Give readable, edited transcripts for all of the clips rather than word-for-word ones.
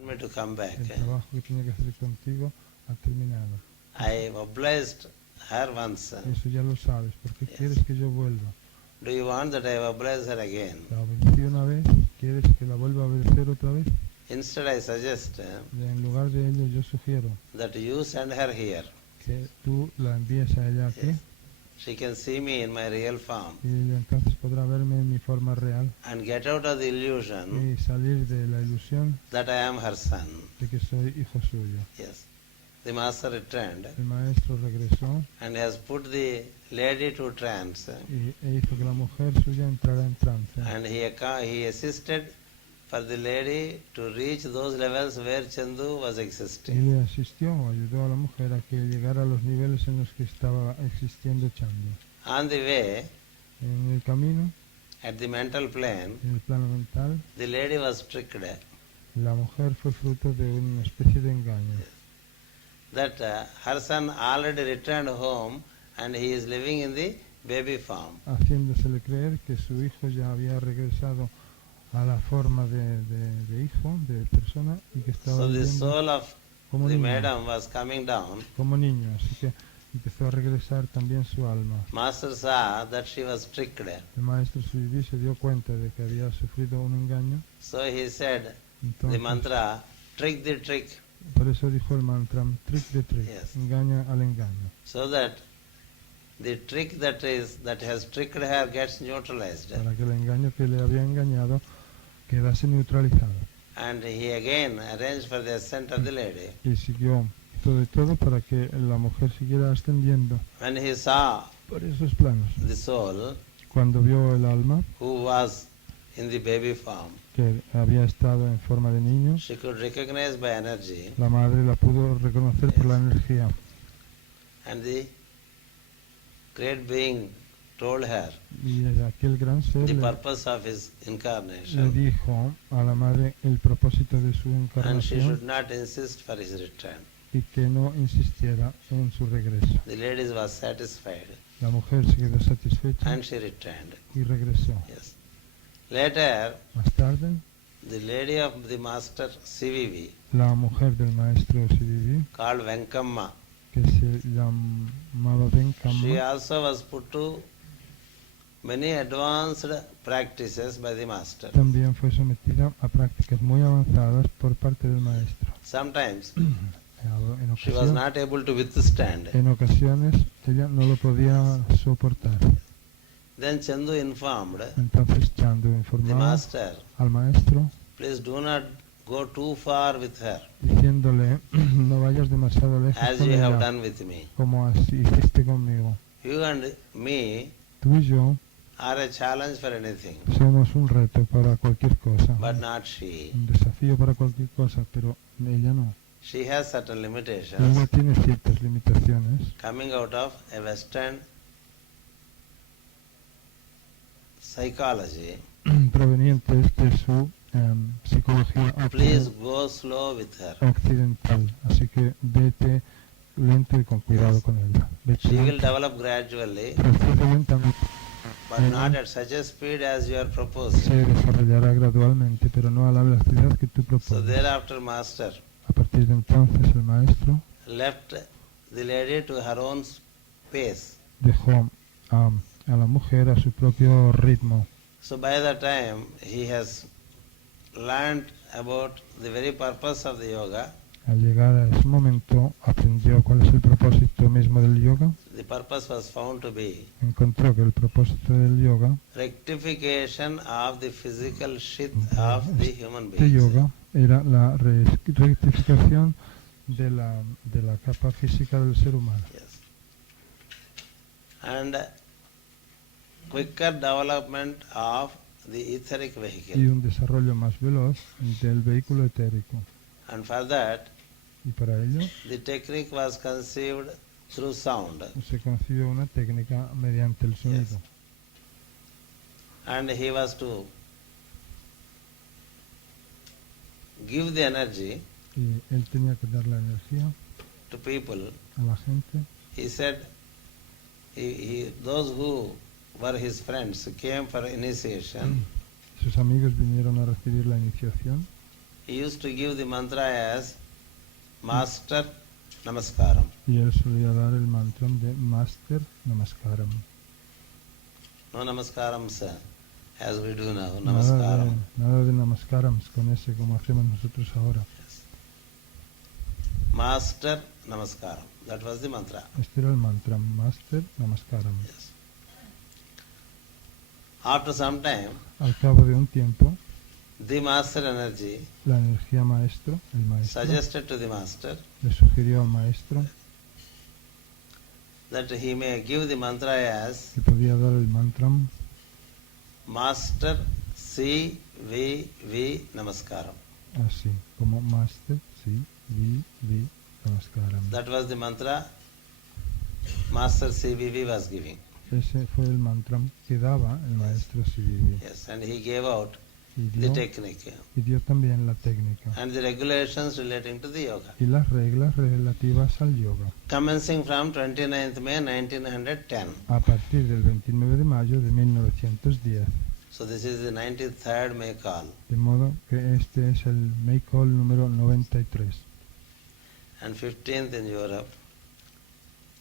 want me to come back. El trabajo que tenía que hacer contigo ha terminado. I have obliged her once. Eso ya lo sabes. ¿Por qué Yes. quieres que yo vuelva? Do you want that I have obliged her again? La obedecí una vez. ¿Quieres que la vuelva a obedecer otra vez? Instead, I suggest En lugar de ello, yo sugiero that you send her here. que tú la envíes a ella aquí. Yes. She can see me in my real form Y ella entonces podrá verme en mi forma real and get out of the illusion y salir de la ilusión that I am her son. de que soy hijo suyo. Yes. The master returned El maestro regresó and has put the lady to trance, e hizo que la mujer suya entrara en trance. and he assisted for the lady to reach those levels where Chandu was Y existing. le asistió, ayudó a la mujer a que llegara a los niveles en los que estaba existiendo Chandu. On the way, En el camino, at the mental plane, en el plano mental, the lady was tricked la mujer fue fruto de una especie de engaño. that her son already returned home and he is living in the baby form. Haciéndosele creer que su hijo ya había regresado a la forma de hijo, de persona, y que estaba So the viviendo soul of como the niño, madam was coming down. como niño, así que empezó a regresar también su alma. Master saw that she was tricked. El maestro Suivi se dio cuenta de que había sufrido un engaño, So he said the entonces, mantra, trick the trick, por eso dijo el mantra, trick de trick, Yes. engaña al engaño, so that the trick that has tricked her gets neutralized. para que el engaño que le había engañado quedase neutralizado. And he again arranged for the ascent of the lady. Y siguió todo y todo para que la mujer siguiera ascendiendo When he saw por esos planos. the soul Cuando vio el alma, who was in the baby form, que había estado en forma de niño, she could recognize by energy, la madre la pudo reconocer por la energía. and the great being told her Y aquel gran ser the le purpose of his le incarnation, dijo a la madre el propósito de su and she should encarnación not insist for his return. y que no insistiera en su regreso. The lady was satisfied, La mujer se quedó satisfecha and she returned. y regresó. Yes. Later, Más tarde, the lady of the master CVV, la mujer del maestro Siddhi, called Venkamma, que se llamaba she Venkama, also was put to many advanced practices by the master. también fue sometida a prácticas muy avanzadas por parte del maestro. Sometimes En she was ocasiones, not able to withstand. en ocasiones ella no lo podía soportar. Then Chandu informed Entonces Chandu the informaba master, al maestro please do not go too far with her, diciéndole no vayas demasiado lejos as con you have ella, done with me. como así hiciste conmigo. You and me Tú y yo are a challenge for anything, somos un reto para cualquier cosa, but not she. un desafío para cualquier cosa, pero ella no. She has certain Ella limitations tiene ciertas limitaciones coming out of a Western psychology. provenientes de su psicología Please go slow with her. occidental. Así que vete lento y con cuidado con ella. Vete She will lento, develop gradually, procede lentamente. but not at such a speed as you are proposing. Se desarrollará gradualmente, pero no a la velocidad que tú So propones. thereafter, master A partir de entonces el maestro left the lady to her own pace. dejó a la mujer a su propio ritmo. So by the time he has learned about the very purpose of the yoga, Al llegar a ese momento aprendió cuál es el propósito mismo del yoga. the purpose was found to be Encontró que el propósito del yoga, rectification of the physical shit of the human este beings. yoga, era la rectificación de la capa física del ser humano. Yes. And quicker development of the etheric Y vehicle. un desarrollo más veloz del vehículo etérico. And for that, Y para ello the technique was conceived through sound. se concibió una técnica mediante el sonido. Yes. And he was to give the energy Y él tenía que dar la energía to people. a la gente. He said, those who were his friends came for initiation. Sus amigos vinieron a recibir la iniciación. he used to give the mantra as Master Namaskaram. Y él solía dar el mantra de Master Namaskaram. No Namaskarams as we do now. Nada Namaskaram. de Namaskarams con ese como hacemos nosotros ahora. Yes. Master Namaskaram. That was the mantra. Este era el mantra, Master Namaskaram. Yes. After some time, Al cabo de un tiempo, the master energy la energía maestro, el maestro, suggested to the master le sugirió al maestro that he may give the mantra as que podía dar el mantra Master CVV Namaskaram. así, como Master, sí, vi, Namaskaram. That was the mantra Master CVV was giving. Ese fue el mantra que daba el maestro Siddhi. Yes, and he gave out Y the dio, technique y dio también la técnica and the regulations relating to the yoga. y las reglas relativas al yoga. Commencing from 29th May 1910. A partir del 29 de mayo de 1910. So this is the 93rd May call. De modo que este es el May Call número 93. And 15th in Europe.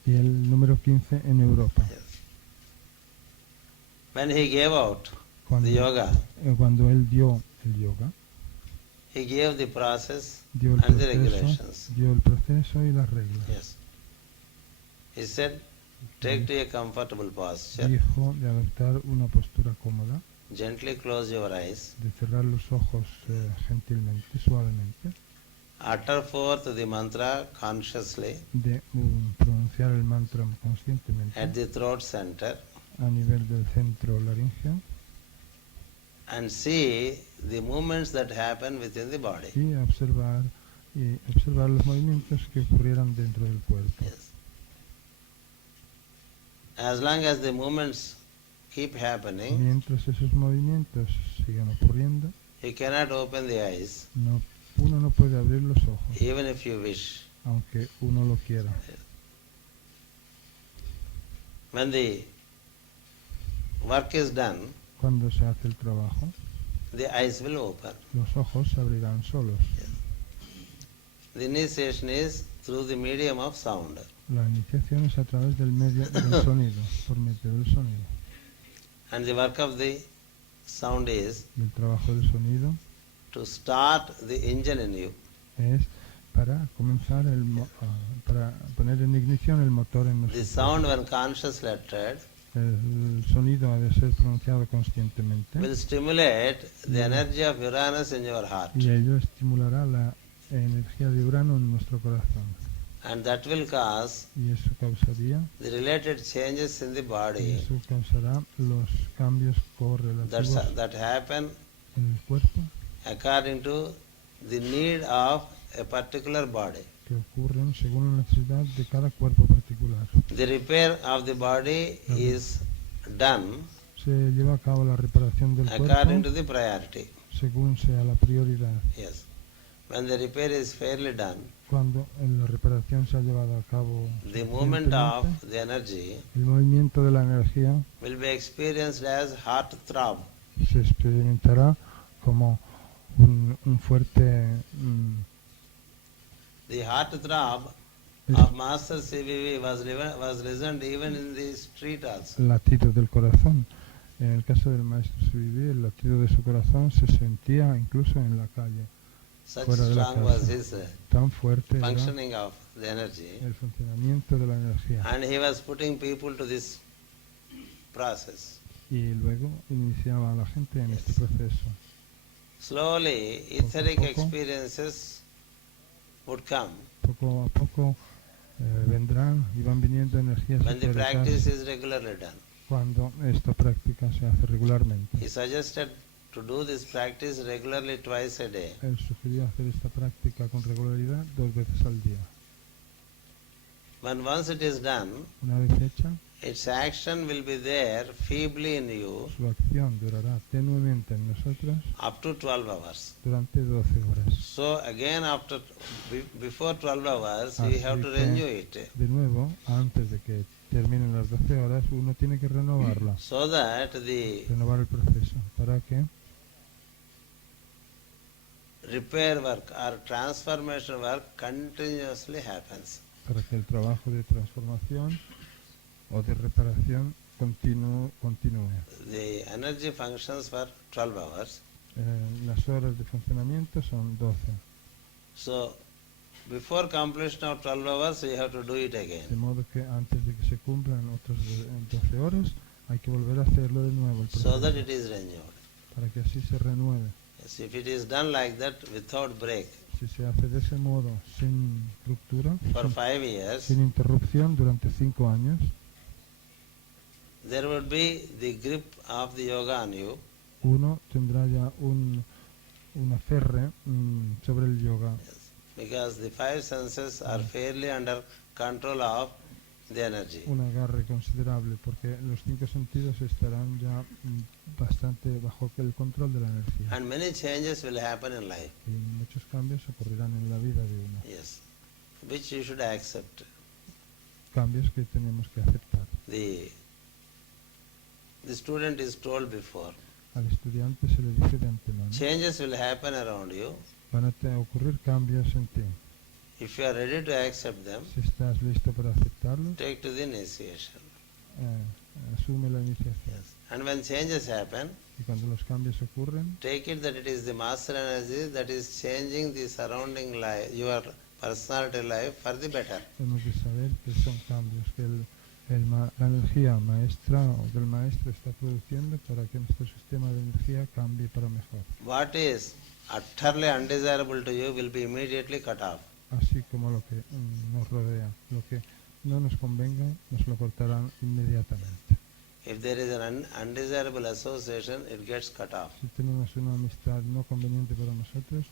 Y el número 15 en Europa. Yes. When he gave out the yoga, Cuando él dio el yoga, he gave the process dio el and the regulations. proceso y las reglas. Yes. He said, take to a comfortable posture, Dijo de adoptar una postura cómoda, gently close your eyes, de cerrar los ojos gentilmente, suavemente, utter forth the mantra consciously de pronunciar el mantra conscientemente at the throat center a nivel del centro laríngeo and see the movements that happen within the body. y observar los movimientos que ocurrieran dentro del cuerpo. Yes. As long as the movements keep happening, Mientras esos movimientos sigan ocurriendo, you cannot open the eyes, uno no puede abrir los ojos, even if you wish. aunque uno lo quiera. When the work is done, Cuando se hace el trabajo, the eyes will open. los ojos se abrirán solos. The initiation is through the medium of sound. La iniciación es a través del medio del sonido, por medio del sonido. And the work of the sound is Y el trabajo del sonido to start the engine in you. es para comenzar para poner en ignición el motor en The nosotros. sound, when consciously uttered, El sonido ha de ser pronunciado conscientemente will stimulate the energy of Uranus in your heart. y ello estimulará la energía de Urano en nuestro corazón. And that will cause Y eso causaría, the related changes in the y body eso causará los cambios correlativos that happen en el cuerpo according to the need of a particular body. que ocurren según la necesidad de cada cuerpo particular. The repair of the body is done Se lleva a cabo la reparación del according to cuerpo the priority. según sea la prioridad. Yes. When the repair is fairly done, Cuando la reparación se ha llevado a cabo, the movement of suficientemente, the energy el movimiento de la energía will be experienced as heart throb. se experimentará como un fuerte The heart throb es- of Master CVV was listened even in the street also. latido del corazón. En el caso del maestro Siddhi, el latido de su corazón se sentía incluso en la calle. Such Fuera de la strong was casa. his Tan fuerte era functioning of the energy. el funcionamiento de la energía. And he was putting people to this process. Y luego iniciaba a la gente en este proceso. Slowly, etheric poco. experiences would come Poco a poco vendrán y van viniendo energías when the etéricas practice is regularly done. cuando esta práctica se hace regularmente. He suggested to do this practice regularly twice a day. Él sugirió hacer esta práctica con regularidad 2 veces al día. When once it is done, Una vez hecha, its action will be there feebly in you su acción durará tenuemente en nosotros up to 12 hours. durante 12 horas. So again before 12 hours, you Así have to que, renew it. de nuevo, antes de que terminen las 12 horas, uno tiene que renovarla, So that the renovar el proceso, para que repair work or transformation work continuously happens. para que el trabajo de transformación o de reparación continúe. The energy functions for 12 hours. Las horas de funcionamiento son 12. So, before completion of 12 hours, you have to do it De again. modo que antes de que se cumplan otras 12 horas, hay que volver a hacerlo de nuevo el So that proceso, it is renewed. para que así se renueve. Yes, if it is done like that without break Si se hace de ese modo, sin ruptura, for 5 years, sin interrupción durante 5 años, there would be the grip of the yoga on you. uno tendrá ya un aferre sobre el yoga, Yes, because the 5 senses are fairly under control of the energy. un agarre considerable, porque los 5 sentidos estarán ya bastante bajo el control de la energía. And many changes will happen in life. Y muchos cambios ocurrirán en la vida de uno, Yes, which you should accept. cambios que tenemos que aceptar. The student is told before, Al estudiante se le dice de antemano, changes will happen around you. van a ocurrir cambios en ti. If you are ready to accept them, Si estás listo para aceptarlos, take to the initiation. asume la iniciación. Yes. And when changes happen, Y cuando los cambios ocurren, take it that it is the master energy that is changing the surrounding life, your personality life for the better. hemos de saber que son cambios que la energía maestra o del maestro está produciendo para que nuestro sistema de energía cambie para mejor. What is utterly undesirable to you will be immediately cut off. Así como lo que nos rodea, lo que no nos convenga, nos lo cortarán inmediatamente. If there is an undesirable association, it gets cut off. Si tenemos una amistad no conveniente para nosotros,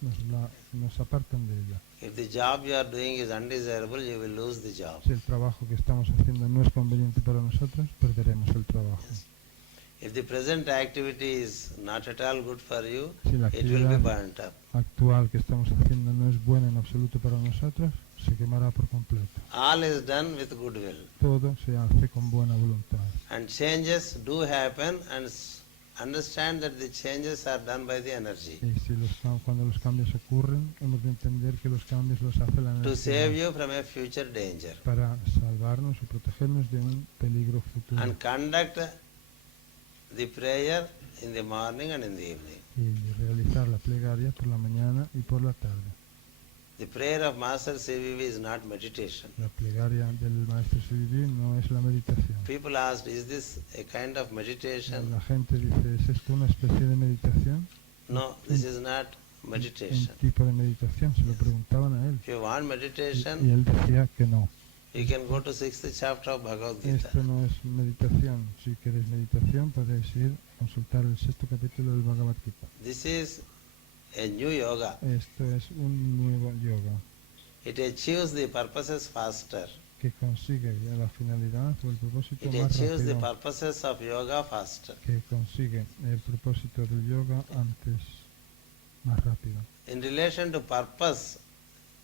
nos apartan de ella. If the job you are doing is undesirable, you will lose the job. Si el trabajo que estamos haciendo no es conveniente para nosotros, perderemos el trabajo. If the present activity is not at all good for you, Si la it will be actividad burnt up. actual que estamos haciendo no es buena en absoluto para nosotros, se quemará por completo. All is done with goodwill. Todo se hace con buena voluntad. And changes do happen, and understand that the changes are done by the energy. Y si cuando los cambios ocurren, hemos de entender que los cambios los hace la To save energía you from a future danger. para salvarnos o protegernos de un peligro futuro. And conduct the prayer in the morning and in the evening. Y realizar la plegaria por la mañana y por la tarde. The prayer of Master CVV is not meditation. La plegaria del maestro Sivivir no es la meditación. People asked, is this a kind of meditation? La gente dice, ¿es esto una especie de meditación? No, this is not Un meditation. tipo de meditación, se lo preguntaban a él. If you want Y meditation, él decía que no. you can go to 6th chapter of Bhagavad Gita. Esto no es meditación. Si queréis meditación, podéis ir a consultar el 6º capítulo del Bhagavad Gita. This is a new yoga. Esto es un nuevo yoga It achieves the purposes faster. que consigue la finalidad o el propósito It más achieves the rápido, purposes of yoga faster. que consigue el propósito del yoga antes, más rápido. In relation to purpose,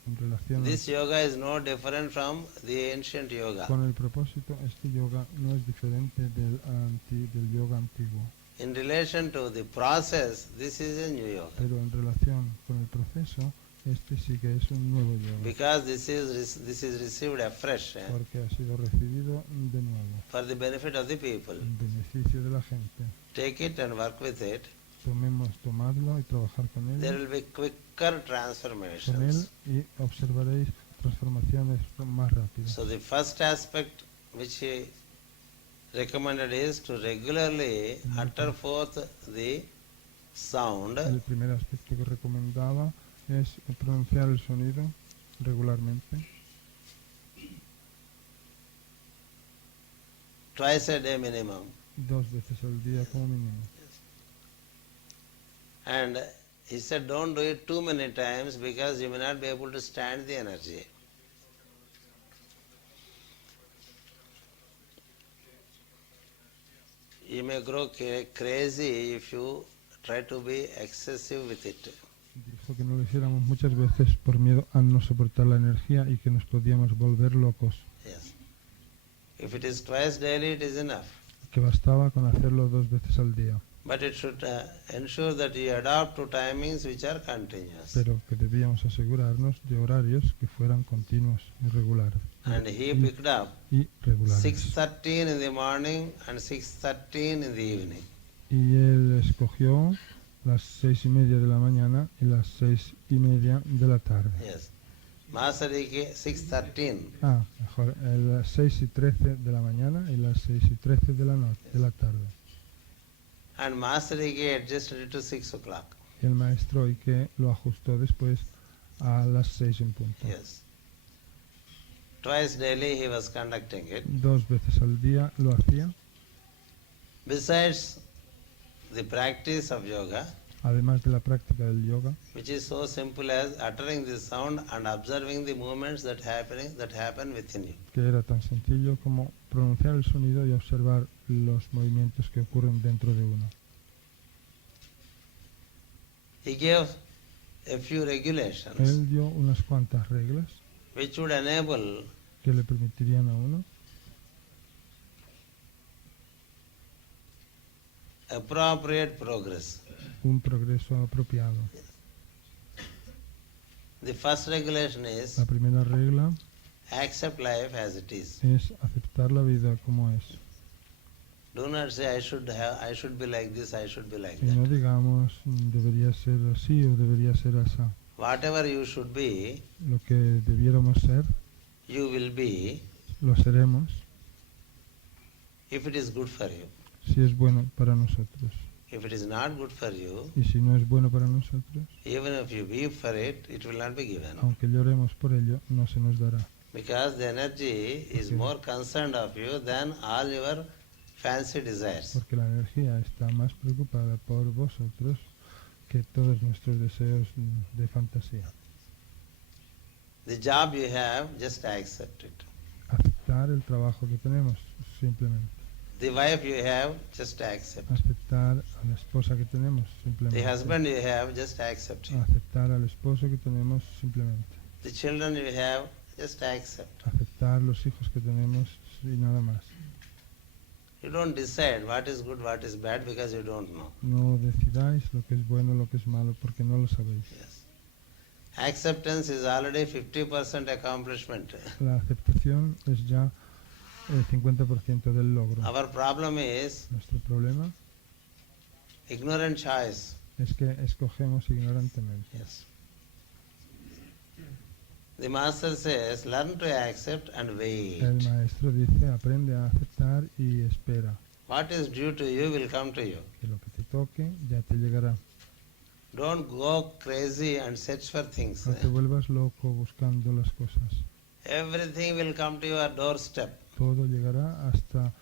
En relación this yoga is no different from the ancient yoga. con el propósito, este yoga no es diferente del yoga antiguo, In relation to the process, this is a new yoga. pero en relación con el proceso, este sí que es un nuevo yoga, Because this is received afresh porque ha sido recibido de nuevo, for the benefit of the people. en beneficio de la gente. Take it and work with it. Tomadlo y trabajar con There él, will be quicker transformations. y observaréis transformaciones más rápidas. So the first aspect which he recommended is to regularly utter forth the sound El primer aspecto que recomendaba es pronunciar el sonido regularmente, twice a day minimum. 2 veces al día como mínimo. And he said don't do it too many times because you may not be able to stand the energy. You may grow crazy if you try to be excessive with it. Dijo que no lo hiciéramos muchas veces por miedo a no soportar la energía y que nos podíamos volver locos, Yes. If it is twice daily, it is enough. que bastaba con hacerlo 2 veces al día. But it should ensure that you adopt to timings which are continuous. pero que debíamos asegurarnos de horarios que fueran continuos y regulares. And he picked up Y regulares. 6:13 in the morning and 6:13 in the evening. Y él escogió las 6:30 de la mañana y las 6:30 de la tarde. Yes. Masterike 6:13. Mejor, las 6:13 de la mañana y las 6:13 de la tarde. And Masterike adjusted it to 6 o'clock. Y el maestro Ike lo ajustó después a las 6 en punto. Yes. Twice daily he was conducting it. 2 veces al día lo hacía. Besides the practice of yoga, Además de la práctica del yoga, which is so simple as uttering the sound and observing the movements that happen within you. que era tan sencillo como pronunciar el sonido y observar los movimientos que ocurren dentro de uno. He gave a few regulations Él dio unas cuantas reglas which would enable que le permitirían a uno appropriate progress. un progreso apropiado. The first regulation is La primera regla accept life as it is. es aceptar la vida como es. Do not say I should be like this, I should be like Y no that. digamos debería ser así o debería ser así. Whatever you should be, Lo que debiéramos ser, you will be lo seremos if it is good for you. si es bueno para nosotros. If it is not good for you, Y si no es bueno para nosotros, even if you weep for it, it will not be given. aunque lloremos por ello, no se nos dará. Because the energy is more concerned of you than all your fancy desires. Porque la energía está más preocupada por vosotros que todos nuestros deseos de fantasía. The job you have, just accept it. Aceptar el trabajo que tenemos, simplemente. The wife you have, just accept. Aceptar a la esposa que tenemos, The simplemente. husband you have, just accept him. Aceptar al esposo que tenemos, simplemente. The children you have, just accept. Aceptar los hijos que tenemos y nada más. You don't decide what is good, what is bad, because you don't know. No decidáis lo que es bueno, lo que es malo, porque no lo sabéis. Yes. Acceptance is already 50% accomplishment. La aceptación es ya el 50% del logro. Our problem is Nuestro problema ignorant choice. es que escogemos ignorantemente. Yes. The master says, learn to accept and wait. El maestro dice, aprende a aceptar y espera. What is due to you will come to you. Que lo que te toque ya te llegará. Don't go crazy and search for things. No te vuelvas loco buscando las cosas. Everything will come to your doorstep. Todo llegará hasta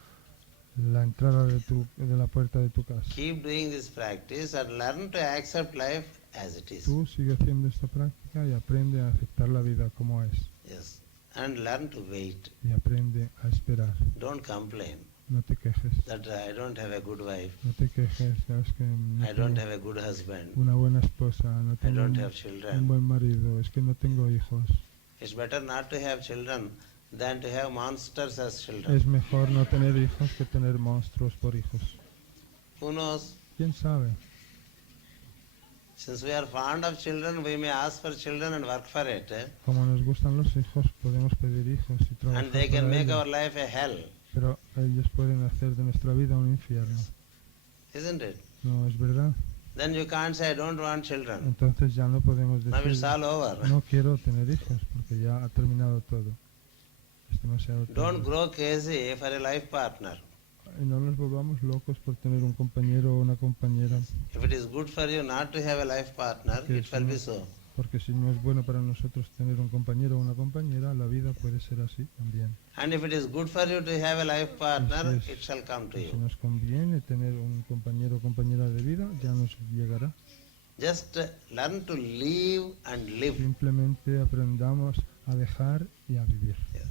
la entrada de la puerta de tu casa. Keep doing this practice and learn to accept life as it is. Tú sigue haciendo esta práctica y aprende a aceptar la vida como es. Yes. And learn to wait. Y aprende a esperar. Don't complain No te quejes. that I don't have a good wife. No te quejes. Sabes que no I don't tengo have a good husband. una buena esposa. No I tengo don't have un children. buen marido. Es que no tengo hijos. It's better not to have children than to have monsters as children. Es mejor no tener hijos que tener monstruos por hijos. Who knows? ¿Quién sabe? Since we are fond of children, we may ask for children and work for it. Como nos gustan los hijos, podemos pedir hijos y trabajar And they para can make ellos. our life a hell. Pero ellos pueden hacer de nuestra vida un infierno. Isn't it? ¿No es verdad? Then you can't say, I don't want children. Entonces ya no podemos Now it's decir, all over. no quiero tener hijos, porque ya ha terminado todo. Es demasiado Don't tarde. grow crazy for a life partner. Y no nos volvamos locos por tener un compañero o una compañera, If it is good for you not to have a life partner, Okay, it will be so. porque si no es bueno para nosotros tener un compañero o una compañera, la vida puede ser así también. And if it is good for you to have a life partner, Yes. it shall come to Si you. nos conviene tener un compañero o compañera de vida, ya nos llegará. Just learn to live and live. Simplemente aprendamos a dejar y a vivir. Yes.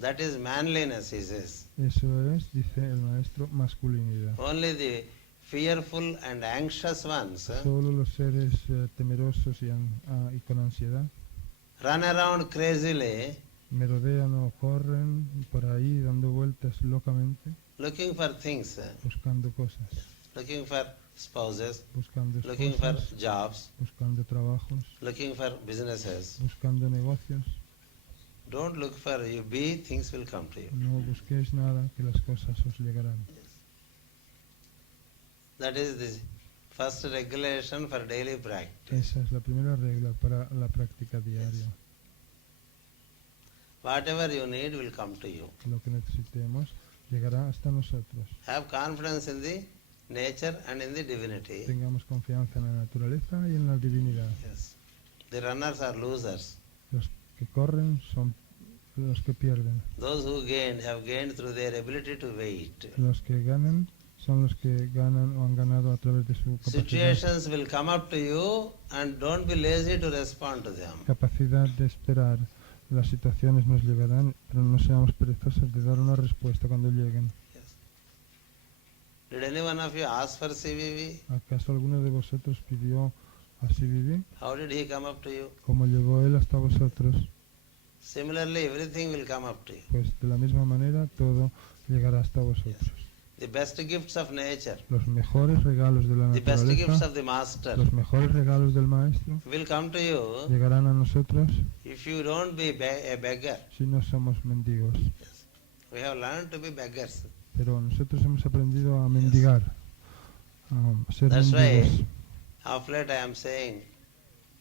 That is manliness, he says. Eso es, dice el maestro, masculinidad. Only the fearful and anxious ones Solo los seres temerosos y con ansiedad run around crazily, merodean o corren por ahí dando vueltas locamente, looking for things, buscando cosas, looking for spouses, buscando looking for esposas, jobs, buscando trabajos, looking for businesses. buscando negocios. Don't look for you be, things will come to you. No busquéis nada, que las cosas os llegarán. That is the first regulation for daily practice. Esa es la primera regla para la práctica diaria. Whatever you need will come to you. Lo que necesitemos llegará hasta nosotros. Have confidence in the nature and in the divinity. Tengamos confianza en la naturaleza y en la divinidad. Yes. The runners are losers. Los que corren son los que pierden. Those who gain have gained through their ability to wait. Los que ganan son los que ganan o han ganado a través de su Situations will come up to you and don't be lazy to respond to them. capacidad de esperar. Las situaciones nos llegarán, pero no seamos perezosos de dar una respuesta cuando lleguen. Yes. Did any one of you ask for CVV? ¿Acaso alguno de vosotros pidió a CVV? How did he come up to you? ¿Cómo llegó él hasta vosotros? Similarly, everything will come up to you. Pues de la misma manera todo llegará hasta vosotros. The best gifts of nature, Los mejores regalos de la the best gifts naturaleza, of the master los mejores regalos del maestro will come to you llegarán a nosotros if you don't be a beggar. si no somos mendigos. Yes. We have learned to be beggars. Pero nosotros hemos aprendido a mendigar, a ser That's mendigos. why of late I am saying,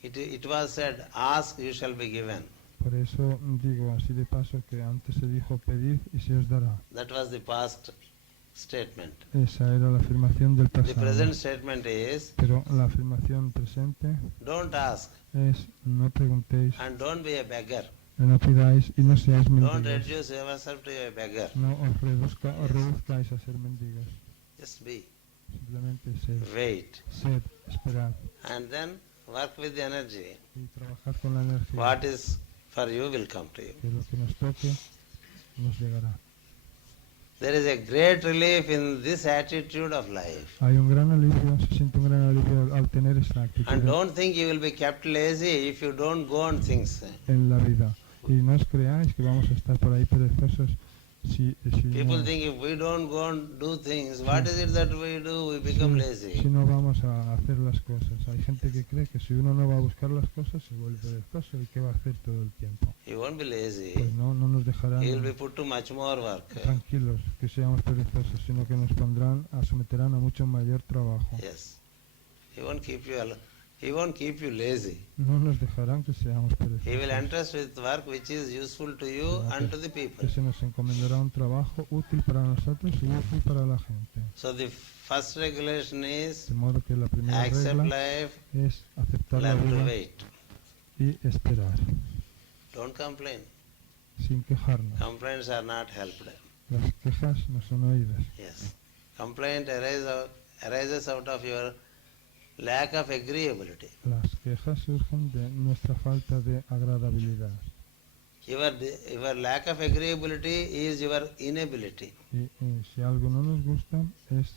it was said, ask you shall be given. Por eso digo así de paso que antes se dijo pedid y se os dará. That was the past statement. Esa era la afirmación del The pasado. present statement is, Pero la afirmación presente don't ask es no preguntéis, and don't be a beggar. no pidáis y no seáis Don't mendigos. reduce yourself to a beggar. No os reduzcáis a ser mendigos. Just be. Simplemente sed, Wait. sed, esperad And then work with the energy. y trabajad con la energía. What is for you will come to you. Que lo que nos toque nos llegará. There is a great relief in this attitude of life. Hay un gran alivio, se siente un gran alivio al tener esta And actitud don't think you will be kept lazy if you don't go on things. en la vida. Y no os creáis que vamos a estar por ahí perezosos si People no, think if we don't go and do things, what is it that we do? We become si lazy. no vamos a hacer las cosas. Hay gente que cree que si uno no va a buscar las cosas se vuelve perezoso y que va a hacer todo el tiempo. He won't be lazy. Pues no nos dejarán He will be put to much more work. tranquilos que seamos perezosos, sino que nos pondrán, someterán a mucho mayor trabajo. Yes. He won't keep you He won't keep you lazy. No nos dejarán que seamos He will perezosos. entrust with work which is useful to you and to the people. Que se nos encomendará un trabajo útil para nosotros y útil para la gente. So the first regulation is De modo que la primera accept regla life, es aceptar la learn to vida wait. y esperar, Don't complain. sin quejarnos. Complaints are not helped. Las quejas no son oídas. Yes. Complaint arises out of your lack of agreeability. Las quejas surgen de nuestra falta de agradabilidad. Your lack of agreeability is your inability. Y si algo no nos gusta, es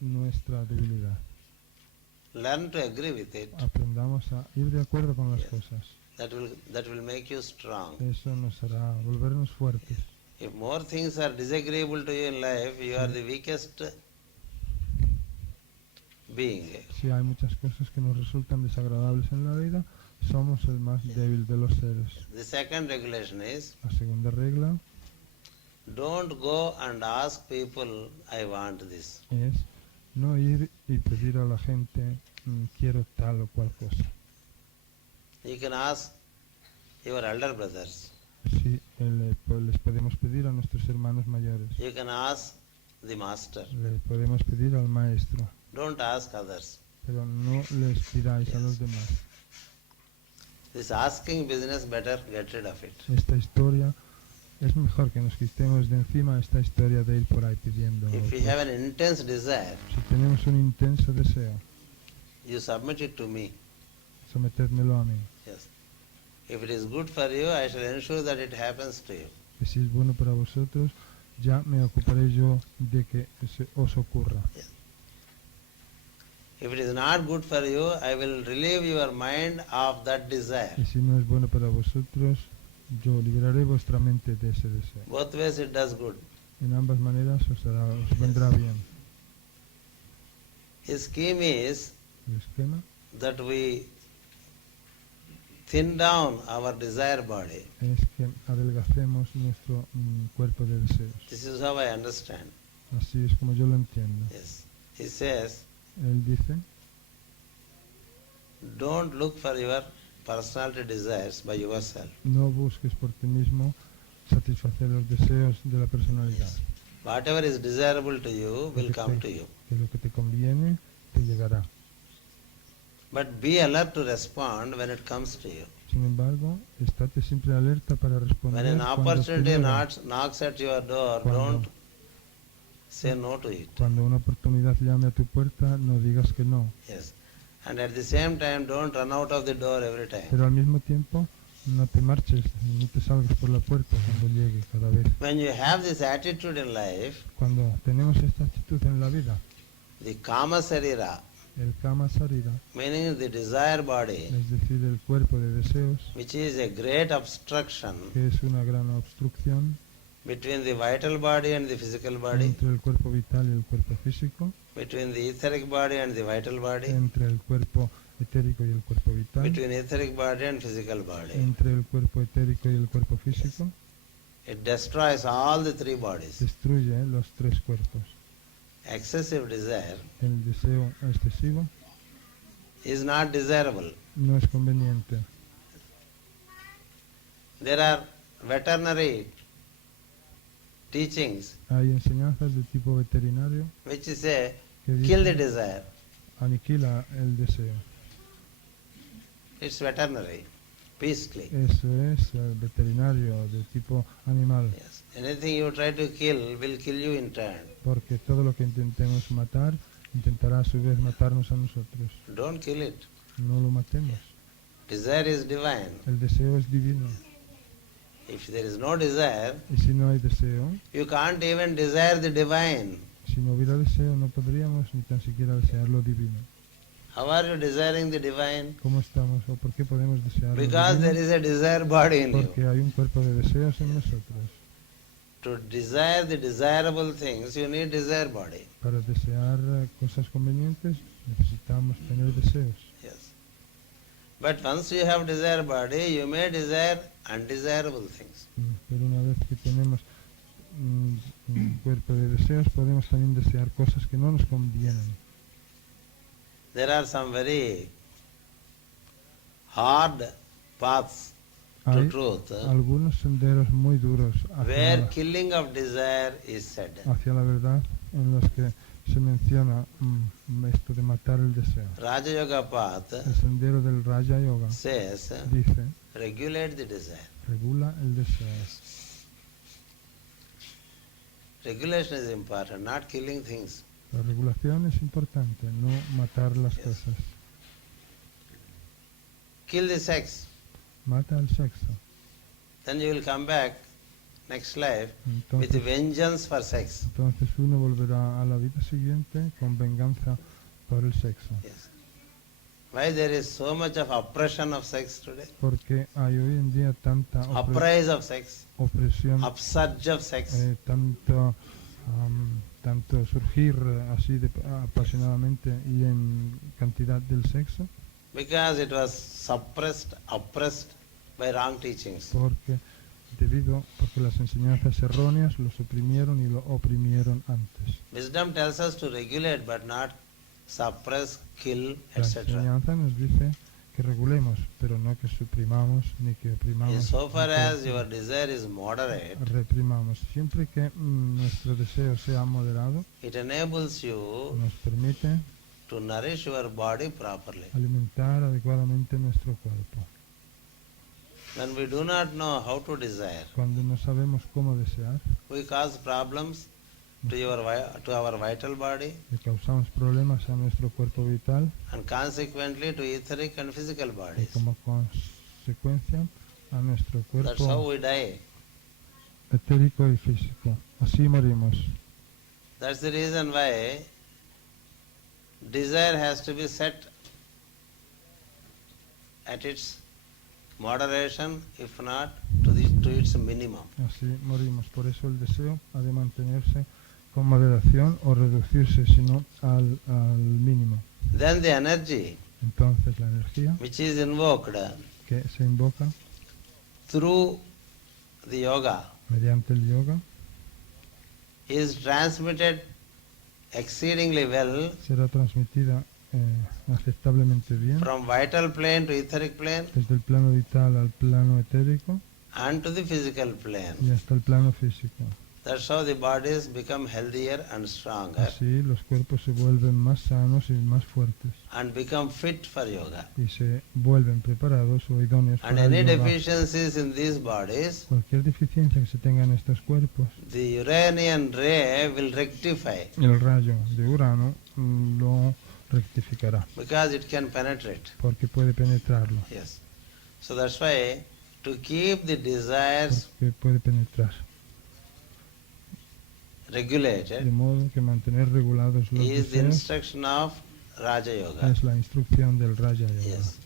nuestra debilidad. Learn to agree with it. Aprendamos a ir de acuerdo con las Yes. cosas. That will make you strong. Eso nos hará volvernos fuertes. If more things are disagreeable to you in life, you are the weakest being. Si hay muchas cosas que nos resultan desagradables en la vida, somos el más débil de los seres. The second regulation is, La segunda regla don't go and ask people, I want this. es no ir y pedir a la gente quiero tal o cual cosa. You can ask your elder brothers. Sí, les podemos pedir a nuestros hermanos mayores, You can ask the master. le podemos pedir al maestro, Don't ask others. pero no les pidáis a los demás. This asking business, better get rid of it. Esta historia, es mejor que nos quitemos de encima esta historia de ir por ahí pidiendo. If you have an intense desire, Si tenemos un intenso deseo, you submit it to me. sometedmelo a mí. Yes. If it is good for you, I shall ensure that it happens to you. Que si es bueno para vosotros, ya me ocuparé yo de que se os ocurra. If it is not good for you, I will relieve your mind of that desire. Y si no es bueno para vosotros, yo liberaré vuestra mente de ese deseo. Both ways it does good. En ambas maneras os vendrá bien. His scheme is El esquema that we thin down our desire body. es que adelgacemos nuestro cuerpo de deseos. This is how I understand. Así es como yo lo entiendo. Yes. He says, Él dice, don't look for your personality desires by yourself. no busques por ti mismo satisfacer los deseos de la personalidad. Yes. Whatever is desirable to you will come to you. Que lo que te conviene te llegará. But be alert to respond when it comes to you. Sin embargo, estate siempre alerta para When responder an cuando, te opportunity llega. knocks at your door, Cuando- don't say no to it. Cuando una oportunidad llame a tu puerta, no digas que no. Yes. And at the same time, don't run out of the door every time. Pero al mismo tiempo, no te marches, ni te salgas por la puerta cuando llegue cada vez. When you have this attitude in life, Cuando tenemos esta actitud en la vida, the kama sarira, el kama sarira, meaning the desire body, es decir, el cuerpo de deseos, which is a great obstruction que es una gran obstrucción between the vital body and the physical body, entre el cuerpo vital y el cuerpo físico, between the etheric body and the vital body, entre el cuerpo etérico y el cuerpo vital, between etheric body and physical body. entre el cuerpo etérico y el cuerpo físico, It destroys all the three bodies. destruye los tres cuerpos. Excessive desire El deseo excesivo is not desirable. no es conveniente. There are veterinary teachings Hay enseñanzas de tipo veterinario which say que kill the dicen desire. aniquila el deseo. It's veterinary, beastly. Eso es veterinario de tipo animal, Yes. Anything you try to kill will kill you in turn. porque todo lo que intentemos matar intentará a su vez matarnos a nosotros. Don't kill it. No lo matemos. Desire is divine. El deseo es divino. If there is no desire, Y si no hay deseo, you can't even desire the divine. si no hubiera deseo, no podríamos ni tan siquiera desear lo divino. How are you desiring the divine? ¿Cómo estamos o por qué podemos desear lo Because there divino? is a desire body in you. Porque hay un cuerpo de deseos en nosotros. To desire the desirable things, you need desire body. Para desear cosas convenientes necesitamos tener deseos. Yes. But once you have desire body, you may desire undesirable things. Pero una vez que tenemos un cuerpo de deseos, podemos también desear cosas que no nos convienen. There are some very hard paths to Hay truth algunos senderos muy duros where killing of desire is said. hacia la verdad en los que se menciona esto de matar el deseo. Raja Yoga path El sendero del Raja Yoga says dice, regulate the desire. regula el deseo. Regulation is important, not killing things. La regulación es importante, no matar las Yes. cosas. Kill the sex. Mata el sexo. Then you will come back next life with Entonces, vengeance for sex. entonces uno volverá a la vida siguiente con venganza por el sexo. Yes. Why there is so much of oppression of sex today? Porque hay hoy en día tanta Uprise of sex, opresión, upsurge of sex. tanto surgir así apasionadamente y en cantidad del sexo, Because it was suppressed, oppressed by wrong teachings. porque las enseñanzas erróneas lo suprimieron y lo oprimieron antes. Wisdom tells us to regulate but not suppress, kill, La etc. enseñanza nos dice que regulemos, pero no que suprimamos ni que oprimamos. So far ni que as your desire is moderate, reprimamos. Siempre que nuestro deseo sea moderado, it enables you nos permite to nourish your body properly. alimentar adecuadamente nuestro cuerpo. When we do not know how to desire, Cuando no sabemos cómo desear, we cause problems to our vital body le causamos problemas a nuestro cuerpo vital and consequently to etheric and physical y bodies. como consecuencia a nuestro That's how cuerpo we die. etérico y físico. Así morimos. That's the reason why desire has to be set at its moderation, if not to the to its minimum. Así morimos. Por eso el deseo ha de mantenerse con moderación o reducirse, sino al mínimo. Then the energy Entonces la energía which is invoked que se invoca through the yoga mediante el yoga is transmitted exceedingly well será transmitida aceptablemente bien from vital plane to etheric plane desde el plano vital al plano etérico and to the physical plane. y hasta el plano físico. That's how the bodies become healthier and stronger Así los cuerpos se vuelven más sanos y más fuertes and become fit for yoga. y se vuelven preparados o idóneos And para any el yoga. deficiencies in these bodies, Cualquier deficiencia que se tenga en estos cuerpos, the Uranian ray will rectify el rayo de Urano lo rectificará because it can penetrate. porque puede penetrarlo, Yes. So that's why to keep the desires porque puede penetrar. De regulated modo que mantener regulados los is the deseos instruction of Raja Yoga. es la instrucción del Raja Yoga. Yes.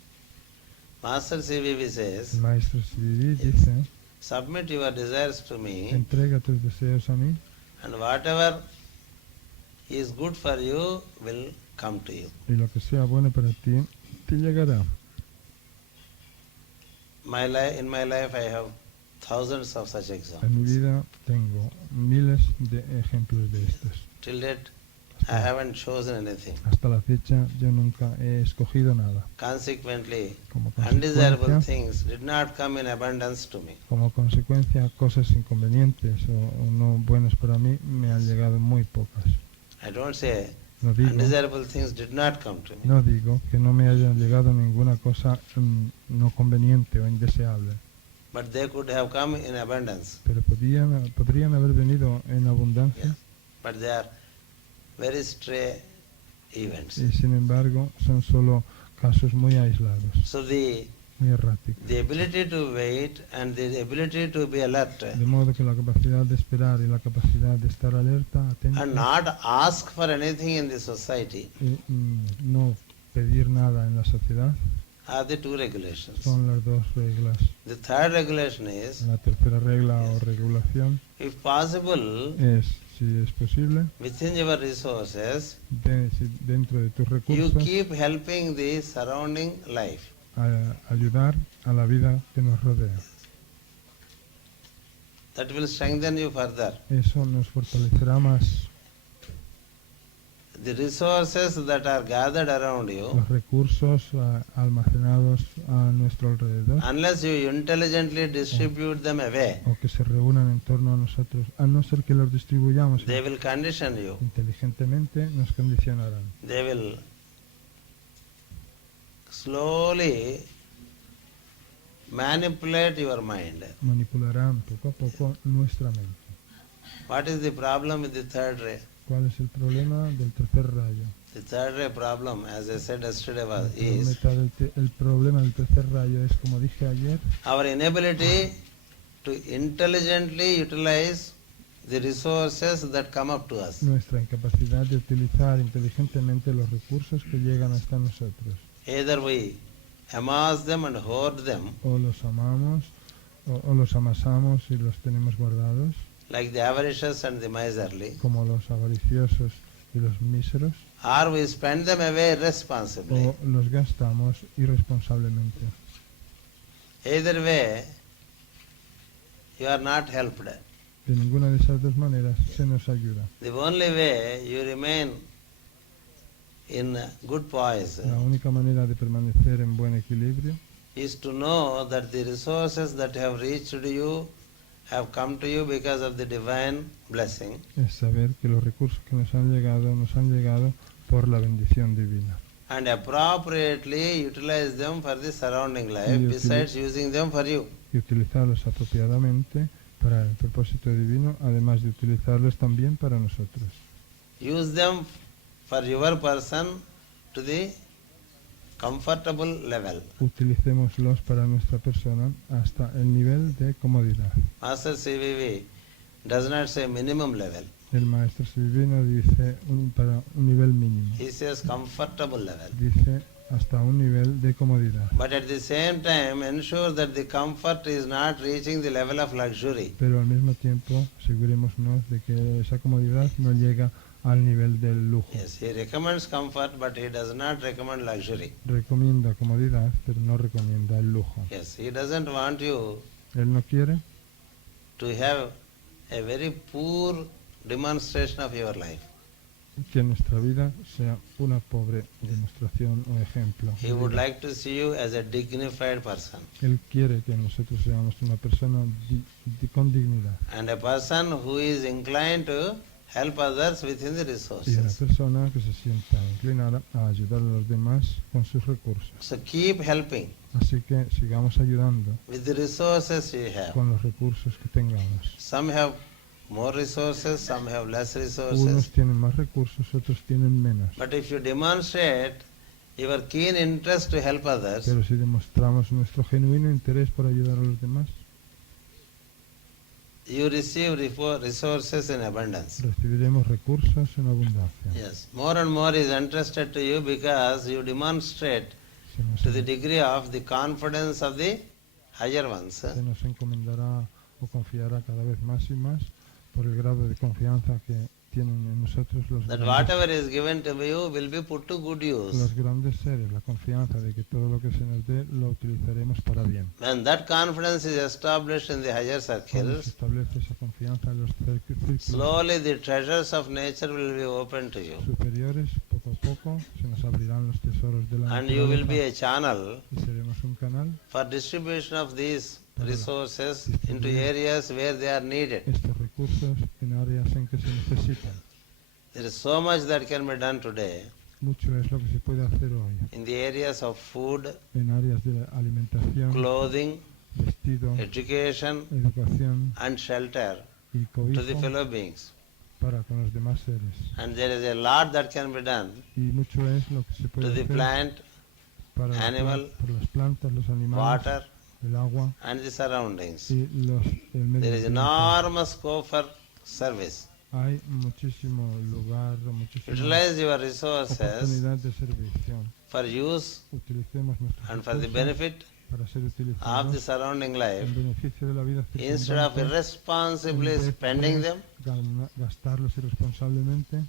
Master CVV El says, maestro Siddhi dice, submit your desires to me entrega tus deseos a mí and whatever is good for you will come to you. y lo que sea bueno para ti te llegará. In my life I have thousands of such En mi examples. vida tengo miles de ejemplos de estos. Till date I haven't chosen anything. Hasta la fecha yo nunca he escogido nada. Consequently, Como undesirable consecuencia, things did not come in abundance to me. cosas inconvenientes o no buenas para mí me han llegado muy pocas. I don't say No digo, undesirable things did not come to me. no digo que no me haya llegado ninguna cosa no conveniente o indeseable, But they could have come in abundance. pero podrían haber venido en abundancia. Yes. But they are very stray events. Y sin embargo son solo casos muy aislados, So the muy erráticos. ability to wait and the ability to be alert De modo que la capacidad de esperar y la capacidad de estar alerta, atento, and not ask for anything in the society y no pedir nada en la sociedad are the two regulations. son las dos reglas. The third regulation is, La tercera regla o regulación if possible, es, si es posible, within your resources, si dentro de tus you recursos, keep helping the surrounding life. ayudar a la vida que nos rodea. That will strengthen you further. Eso nos fortalecerá más. The resources that are gathered around you, Los recursos almacenados a nuestro alrededor unless you intelligently distribute them away, o que se reúnan en torno a nosotros, a no ser que los distribuyamos they will condition you. inteligentemente, nos condicionarán. They will slowly manipulate your mind. Manipularán poco a poco nuestra mente. What is the problem with the third ray? ¿Cuál es el problema del tercer rayo? The third ray problem, as I said yesterday, El problema del tercer rayo es, como dije ayer, our inability to intelligently utilize the resources that come up to us. nuestra incapacidad de utilizar inteligentemente los recursos que llegan hasta nosotros. Either we amass them and hoard them, O los amamos, o los amasamos y los tenemos guardados, like the avaricious and the miserly, como los avariciosos y los míseros, or we spend them away irresponsibly. o los gastamos irresponsablemente. Either way, you are not helped. De ninguna de esas dos maneras se nos ayuda. The only way you remain in good poise La única manera de permanecer en buen equilibrio is to know that the resources that have reached you have come to you because of the divine blessing, es saber que los recursos que nos han llegado por la bendición divina. and appropriately utilize them for the surrounding life, Y besides using them for you. Y utilizarlos apropiadamente para el propósito divino, además de utilizarlos también para nosotros. Use them for your person to the comfortable level. Utilicémoslos para nuestra persona hasta el nivel de comodidad. Master CVV does not say minimum level. El maestro divino dice para un nivel mínimo. He says comfortable level. Dice hasta un nivel de comodidad. But at the same time, ensure that the comfort is not reaching the level of luxury. Pero al mismo tiempo asegurémonos de que esa comodidad no llega al nivel del lujo. Yes, he recommends comfort, but he does not recommend luxury. Recomienda comodidad, pero no recomienda el lujo. Yes, he doesn't want you Él no quiere to have a very poor demonstration of your life. que nuestra vida sea una pobre demostración o ejemplo. He would like to see you as a dignified person Él quiere que nosotros seamos una persona con dignidad and a person who is inclined to help others within the y una resources. persona que se sienta inclinada a ayudar a los demás con sus recursos. So keep helping Así que sigamos ayudando with the resources you have. con los recursos que tengamos. Some have more resources, some have less Unos resources. tienen más recursos, otros tienen menos. But if you demonstrate your keen interest to help others, Pero si demostramos nuestro genuino interés por ayudar a los demás, you receive resources in abundance. recibiremos recursos en abundancia. Yes, more and more is entrusted to you because you demonstrate Se nos, to the degree of the confidence of the higher ones. se nos encomendará o confiará cada vez más y más por el grado de confianza que tienen en nosotros That whatever is given to you will be put to good use. los grandes seres, la confianza de que todo lo que se nos dé lo utilizaremos para bien. When that confidence is established in the higher Cuando se circles, establece esa confianza en los círculos slowly the treasures of nature will be open to you. superiores, poco a poco se nos abrirán los tesoros de la And you will be naturaleza a channel y seremos un canal. for distribution of these resources into areas where they are needed. Estos recursos en áreas en que se necesitan. There is so much that can be done today Mucho es lo que se puede hacer hoy in the areas of food, en áreas de alimentación, clothing, vestido, education, educación and shelter y to the cobijo fellow beings. para con los demás seres. And there is a lot that can be done Y mucho es lo que se to puede the hacer plant, para animal, por las plantas, los animales, water, el agua and the surroundings. y el medio There is ambiente. enormous scope for service. Hay muchísimo lugar, muchísima Utilize your resources oportunidad de servicio. for use Utilicemos nuestros and for the recursos benefit para ser of the utilizados surrounding life en beneficio de la vida instead of circundante, irresponsibly en vez de spending them gastarlos irresponsablemente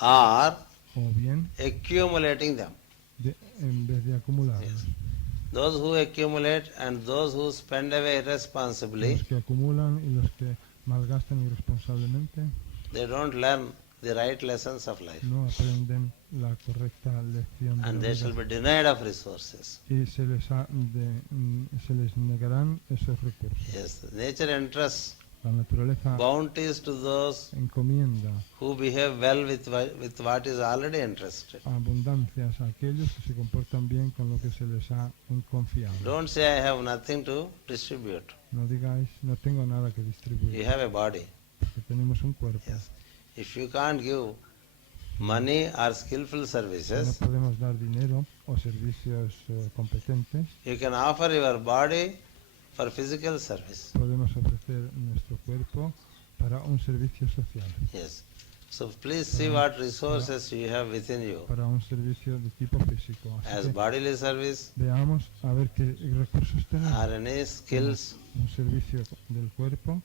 or o bien accumulating them. en vez de acumularlos. Yes. Those who accumulate and those who spend away irresponsibly, Los que acumulan y los que malgastan irresponsablemente they don't learn the right lessons of life no aprenden la correcta lección de and la they shall vida be denied of resources. y se les negarán esos recursos. Yes, nature entrusts La naturaleza bounties to those encomienda who behave well with what is already entrusted. abundancias a aquellos que se comportan bien con lo que se les ha confiado. Don't say I have nothing to distribute. No digáis, no tengo nada que You distribuir, have a body. porque tenemos un cuerpo. Yes. If you can't give money or skillful No services, podemos dar dinero o servicios competentes. you can offer your body for physical service. Podemos ofrecer nuestro cuerpo para un servicio social, Yes. So please see what resources you have within you para un servicio de tipo físico. Así as que bodily service veamos a ver qué recursos tenemos. or any skills Un servicio del cuerpo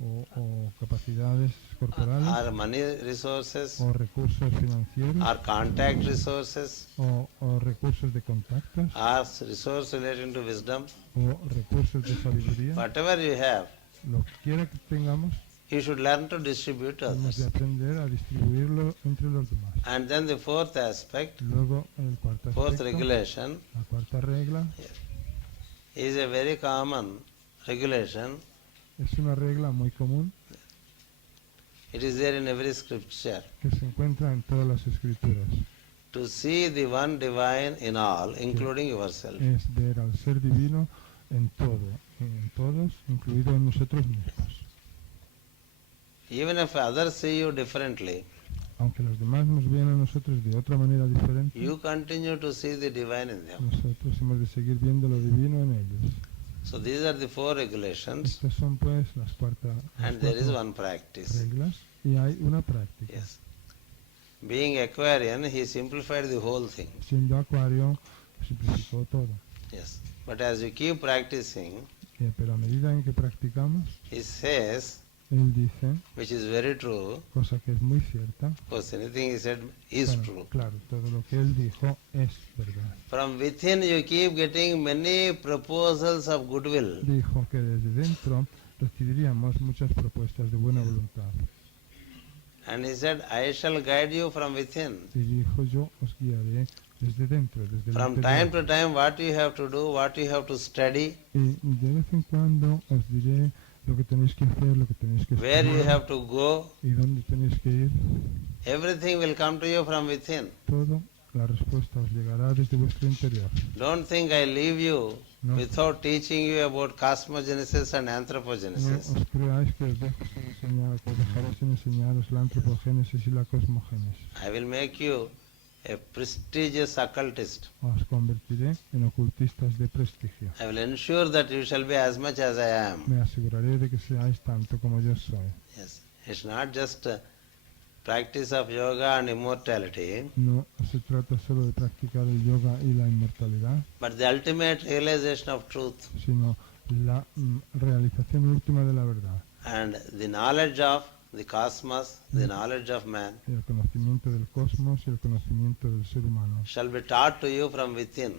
o capacidades corporales or money resources o recursos financieros or contact resources o recursos de contactos or resource relating to wisdom. o recursos de sabiduría. Whatever you have, Lo que quiera que tengamos, you should learn to distribute to tenemos de others. aprender a distribuirlo entre los demás. And then the fourth aspect, Luego, el cuarto fourth aspecto, regulation, la cuarta regla, is a very common regulation. es una regla muy común It is there in every scripture. que se encuentra en todas las escrituras. To see the one divine in all, including yourself. Es ver al ser divino en todo, en todos, incluido en nosotros mismos. Even if others see you differently, Aunque los demás nos vean a nosotros de otra manera diferente, you continue to see the divine in them. nosotros hemos de seguir viendo lo divino en ellos. So these are the four regulations, Estas son pues las and there is cuatro one practice. reglas y hay una práctica. Yes. Being Aquarian, he simplified the whole thing. Siendo Acuario, simplificó todo. Yes. But as you keep practicing, Pero a medida en que practicamos, he says, él dice, which is very true, cosa que es muy cierta, because anything he said is bueno, true. claro, todo lo que él dijo es verdad. From within you keep getting many proposals of goodwill. Dijo que desde dentro recibiríamos muchas propuestas de buena voluntad. And he said, I shall guide you from within. Y dijo, yo os guiaré desde dentro, desde el From interior. time to time, what you have to do, what you have to study, Y de vez en cuando os diré lo que tenéis que hacer, lo que tenéis que where you estudiar have to go, y dónde tenéis que ir. everything will come to you from within. Todo, la respuesta os llegará desde vuestro interior. Don't think I leave you No, without teaching you about cosmogenesis and no anthropogenesis. os creáis que os dejo sin enseñar, que os dejaré sin enseñaros la antropogénesis y la cosmogénesis. I will make you a prestigious occultist. Os convertiré en ocultistas de prestigio. I will ensure that you shall be as much as I am. Me aseguraré de que seáis tanto como yo soy. Yes. It's not just a practice of yoga and immortality, No se trata solo de practicar el yoga y la inmortalidad, but the ultimate realization of truth sino la realización última de la verdad and the knowledge of the cosmos, the knowledge of man, y el conocimiento del cosmos y el conocimiento del ser humano. shall be taught to you from within.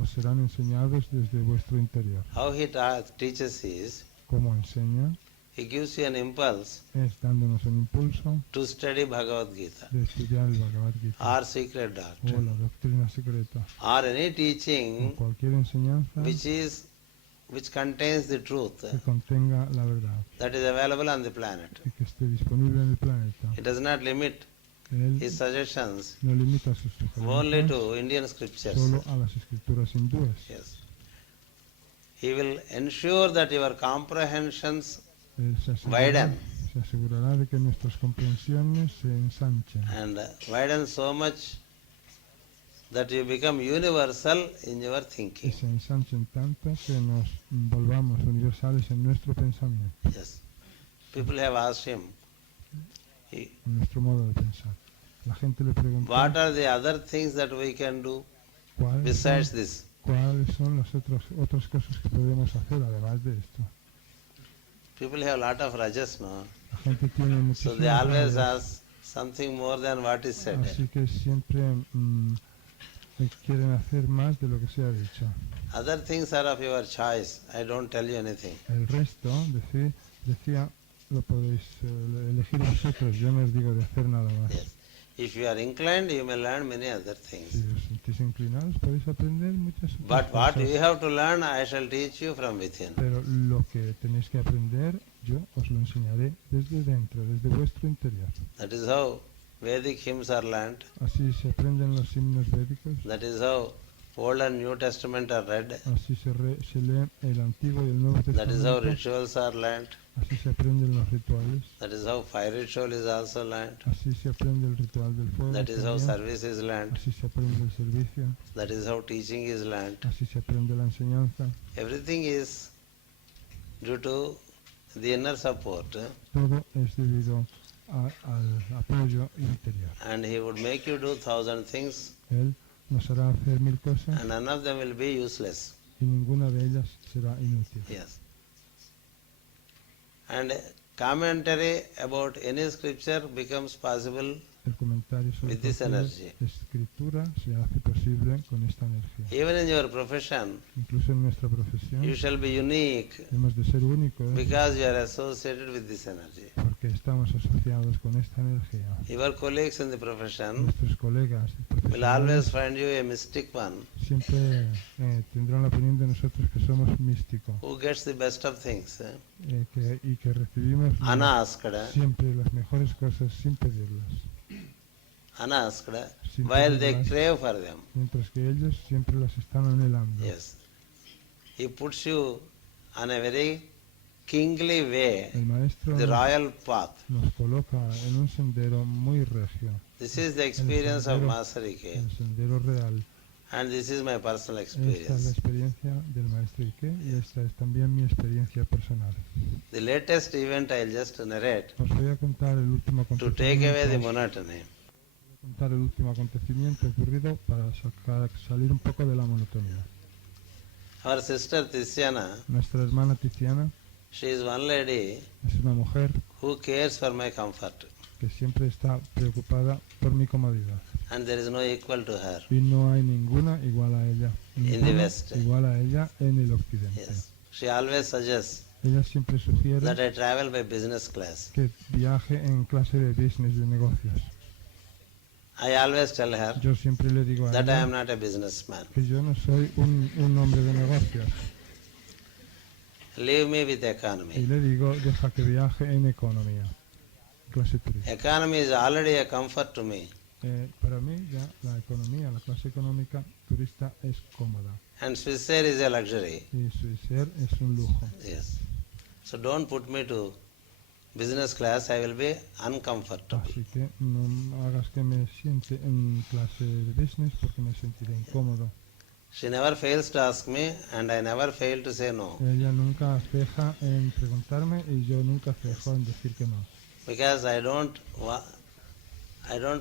Os serán enseñados desde vuestro interior. How he teaches is, ¿Cómo enseña? he gives you an impulse Es dándonos un impulso to study Bhagavad Gita de estudiar el Bhagavad Gita or secret o doctrine la doctrina secreta or any o teaching cualquier enseñanza which contains the truth que contenga la verdad that is available on the planet. y que esté disponible en el planeta. He does not limit Él his suggestions no limita sus only sugerencias to Indian scriptures. solo a las escrituras hindúes. Yes. He will ensure that your comprehensions Él widen se asegurará de que nuestras comprensiones se ensanchen and widen so much that you become universal in your y thinking. se ensanchen tanto que nos volvamos universales en nuestro pensamiento, Yes. People have asked him, en nuestro modo de pensar. La gente le preguntó what are the other things that we can do besides this? cuáles son las otras cosas que podemos hacer además de esto. People have a lot of rajas, no? La gente tiene So they muchísimas always ganas, ask something more than what is said. así que siempre quieren hacer más de lo que se ha dicho. Other things are of your choice. I don't tell you anything. El resto, decía, lo podéis elegir vosotros, yo no os digo de hacer nada más. Yes. If you are inclined, you may learn many other Si things. os sentís inclinados podéis aprender muchas otras But what cosas. you have to learn, I shall teach you from within. Pero lo que tenéis que aprender, yo os lo enseñaré desde dentro, desde vuestro interior. That is how Vedic hymns are learned. Así se aprenden los himnos védicos, That is how Old and New Testament are read. así se lee el Antiguo y el Nuevo That is how Testamento, rituals are learned. así se aprenden los rituales, That is how fire ritual is also learned. así se aprende el ritual del fuego, That is how también, service is learned. así se aprende el servicio, That is how teaching is learned. así se aprende la enseñanza. Everything is due to the inner support. Todo es debido al apoyo interior. And he would make you do 1,000 things Él nos hará hacer 1000 cosas and none of them will be useless. y ninguna de ellas será inútil. Yes. And commentary about any scripture becomes possible El comentario sobre with this cualquier energy. escritura se hace posible con esta energía. Even in your profession, Incluso en nuestra profesión you shall be unique hemos de ser únicos because you are associated with this energy. porque estamos asociados con esta energía. Your colleagues in the profession Nuestros colegas will always profesionales find you a mystic one siempre tendrán la opinión de nosotros que somos místicos who gets the best of things, y que recibimos unasked, siempre las mejores cosas sin pedirlas, unasked, Sin while they pedirlas. crave for them. mientras que ellos siempre las están anhelando. Yes. He puts you on a very kingly way, El maestro the royal path. nos coloca en un sendero muy regio, This is the experience of sendero- Master Ike, el sendero real. and this is my personal Esta es la experience. experiencia del maestro Ike y esta es también mi experiencia personal. The latest event I'll just narrate Os voy a contar el último to take away the acontecimiento monotony. contar el último acontecimiento ocurrido para salir un poco de la monotonía. Our sister Tiziana, Nuestra hermana Tiziana she is one lady es una mujer who cares for my comfort, que siempre está preocupada por mi comodidad. and there is no equal to her. Y no hay ninguna igual a ella. the Ninguna West. igual a ella en el occidente. Yes. She always suggests Ella siempre sugiere that I travel by business class. que viaje en clase de business, de negocios. I always tell her Yo siempre le digo a that I ella am not a businessman. que yo no soy un hombre de negocios. Leave me with Y economy. le digo, deja que viaje en economía, clase turista. Economy is already a comfort to me, Para mí ya la economía, la clase económica turista es cómoda. and Swiss Air is a luxury. Y Swissair es un lujo. Yes. So don't put me to business class, I will be uncomfortable. Así que no hagas que me siente en clase de business porque me sentiré incómodo. She never fails to ask me, and I never fail to say no. Ella nunca ceja en preguntarme y yo nunca cejo en decir que no. Because I don't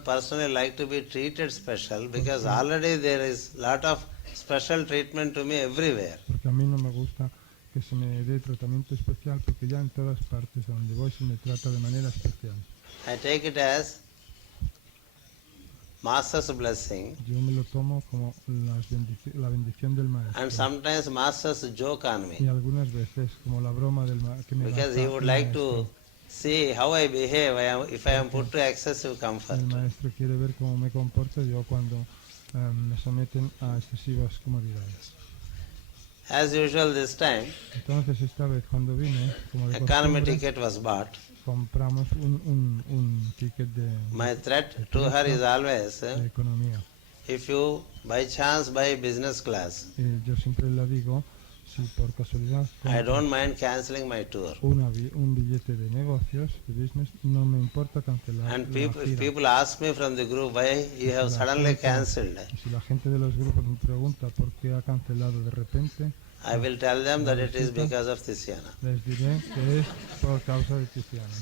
personally like to be treated special, because already there is lot of special treatment to me everywhere. Porque a mí no me gusta que se me dé tratamiento especial porque ya en todas partes a donde voy se me trata de manera especial. I take it as Master's blessing, Yo me lo tomo como la bendición del and maestro. sometimes Master's joke on Y me, algunas veces como la broma que me because lanza he would el like maestro. to see how I behave if I am put to excessive comfort. El maestro quiere ver cómo me comporto yo cuando me someten a excesivas comodidades. As usual this time, Entonces esta vez cuando vine, como de economy costumbre, ticket was bought. compramos un ticket My threat to her is always, de economía. if you by chance buy business class, Y yo siempre le digo, si por casualidad I compras don't mind cancelling my tour. un billete de negocios, de business, no me importa cancelar And la if gira. people ask me from the group why you have suddenly cancelled, Y si la gente de los grupos me pregunta por qué ha cancelado de repente, I will tell them that it is because of Tiziana. les diré que es por causa de Tiziana.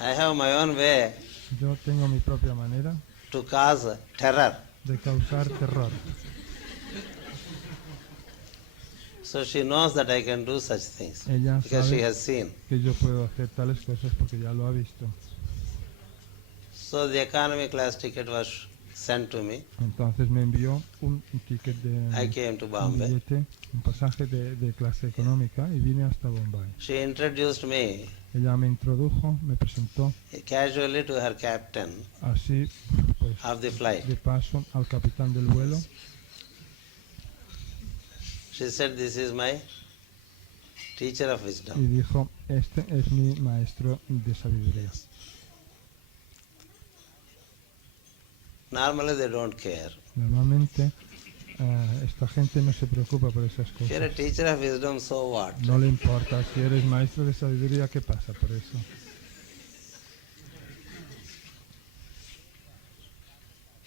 I have my own way Yo tengo mi propia manera to cause terror. de causar terror. So she knows that I can do such things Ella because she sabe has seen. que yo puedo hacer tales cosas porque ya lo ha visto. So the economy class ticket was sent to me. Entonces me envió un ticket I came to un Bombay. billete, un pasaje de clase económica y vine hasta Bombay. She introduced me Ella me introdujo, me presentó casually to her captain así pues of the flight. de paso al capitán del vuelo. She said, "This is my teacher of Y wisdom." dijo, este es mi maestro de sabiduría. Normally they don't care. Normalmente esta gente no se preocupa por esas If you're a cosas. teacher of wisdom, so what? No le importa, si eres maestro de sabiduría, ¿qué pasa por eso?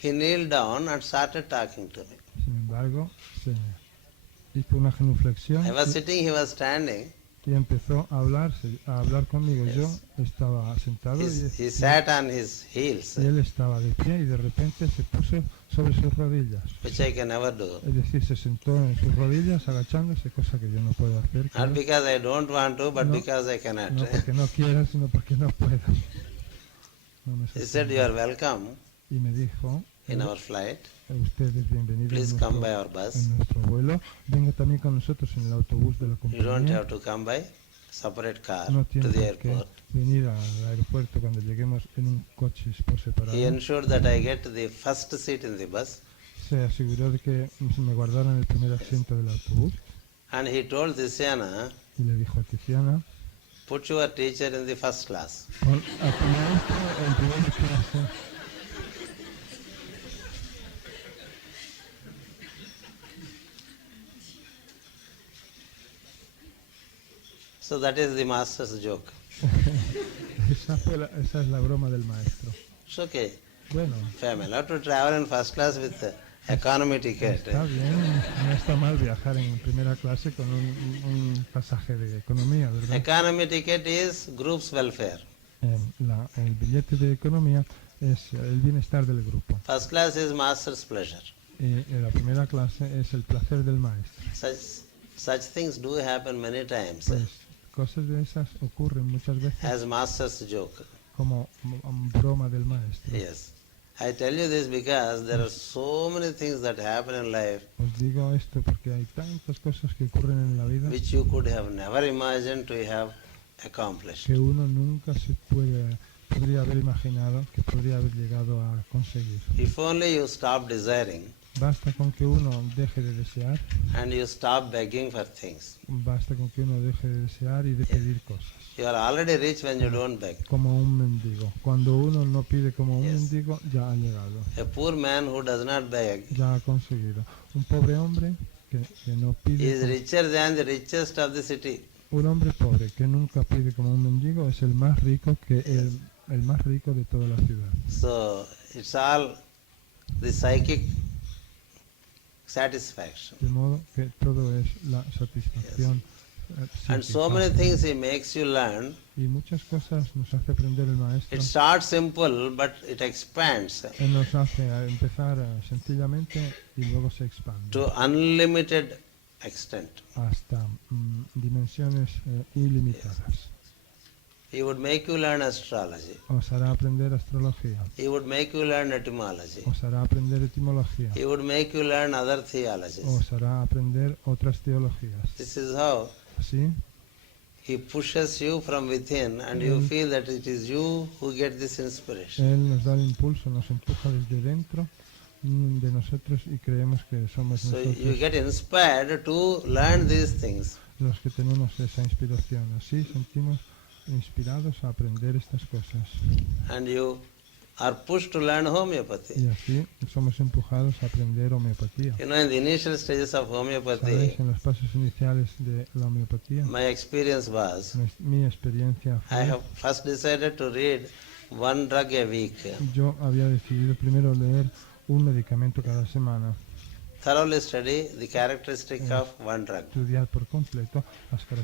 He kneeled down and started talking to me. Sin embargo, se hizo una genuflexión I was sitting, he was standing. y empezó a hablar conmigo. Yo estaba sentado He sat on his heels, y él estaba de pie y de repente se puso sobre sus rodillas. which I can never do. Es decir, se sentó en sus rodillas agachándose, cosa que yo no puedo hacer. Not claro. because I don't want to, but No, because I cannot. No porque no quiera, sino porque no puedo. No me He said, "You are welcome y me dijo, in our flight. ustedes bienvenidos Please en come nuestro, by our bus. en nuestro vuelo. Venga también con nosotros en el autobús de la You don't compañía. have to come by separate car No to tiene the por qué airport." venir al aeropuerto cuando lleguemos en un coche por separado. He ensured that I get the first seat in the bus, Se aseguró de que me guardaran el primer asiento del autobús and he told Tiziana, y le dijo a Tiziana, "Put your teacher in the first class." pon a tu maestro en primera clase. So that is the master's joke. Esa es la broma del maestro. It's okay. Bueno, If I'm allowed to travel in first class with the economy ticket, está bien, no está mal viajar en primera clase con un pasaje de economía, ¿verdad? economy ticket is group's welfare. El billete de economía es el bienestar del grupo. First class is master's pleasure. Y la primera clase es el placer del maestro. Such things do happen many times Pues cosas de esas ocurren muchas veces as master's joke. como broma del maestro. Yes. I tell you this because there are so many things that happen in life Os digo esto porque hay tantas cosas que ocurren en la vida which you could have never imagined to have accomplished. que uno nunca podría haber imaginado que podría haber llegado a conseguir. If only you stop desiring Basta con que uno deje de desear, and you stop begging for things. basta con que uno deje de desear y de pedir cosas. You are already rich when you don't beg. Como un mendigo. Cuando uno no pide como un Yes. mendigo, ya ha llegado, A poor man who does not beg ya ha conseguido. Un pobre hombre que no pide, is richer than the richest of the city. un hombre pobre que nunca pide como un mendigo es el más rico que el más rico de toda la ciudad. So it's all the psychic satisfaction. De modo que todo es la satisfacción. And so many things he makes you learn. Y muchas cosas nos hace aprender el maestro. It starts simple, but it expands Él nos hace empezar sencillamente y luego se expande to unlimited extent. hasta dimensiones ilimitadas. He would make you learn astrology. Os hará aprender astrología, He would make you learn etymology. os hará aprender etimología, He would make you learn other theologies. os hará aprender otras teologías. This is how Así, he pushes you from within, and you feel that it is you who get this inspiration. Él nos da el impulso, nos empuja desde dentro de nosotros y creemos que somos So you nosotros get inspired to learn these things. los que tenemos esa inspiración. Así sentimos inspirados a aprender estas cosas. And you are pushed to learn homeopathy. Y así somos empujados a aprender homeopatía. You know, in the initial stages of ¿Sabéis? homeopathy, En los pasos iniciales de la homeopatía, my experience was mi experiencia I fue, have first decided to read one drug a week, yo había decidido primero leer un medicamento cada semana, thoroughly study the characteristic of one drug. estudiar por completo las After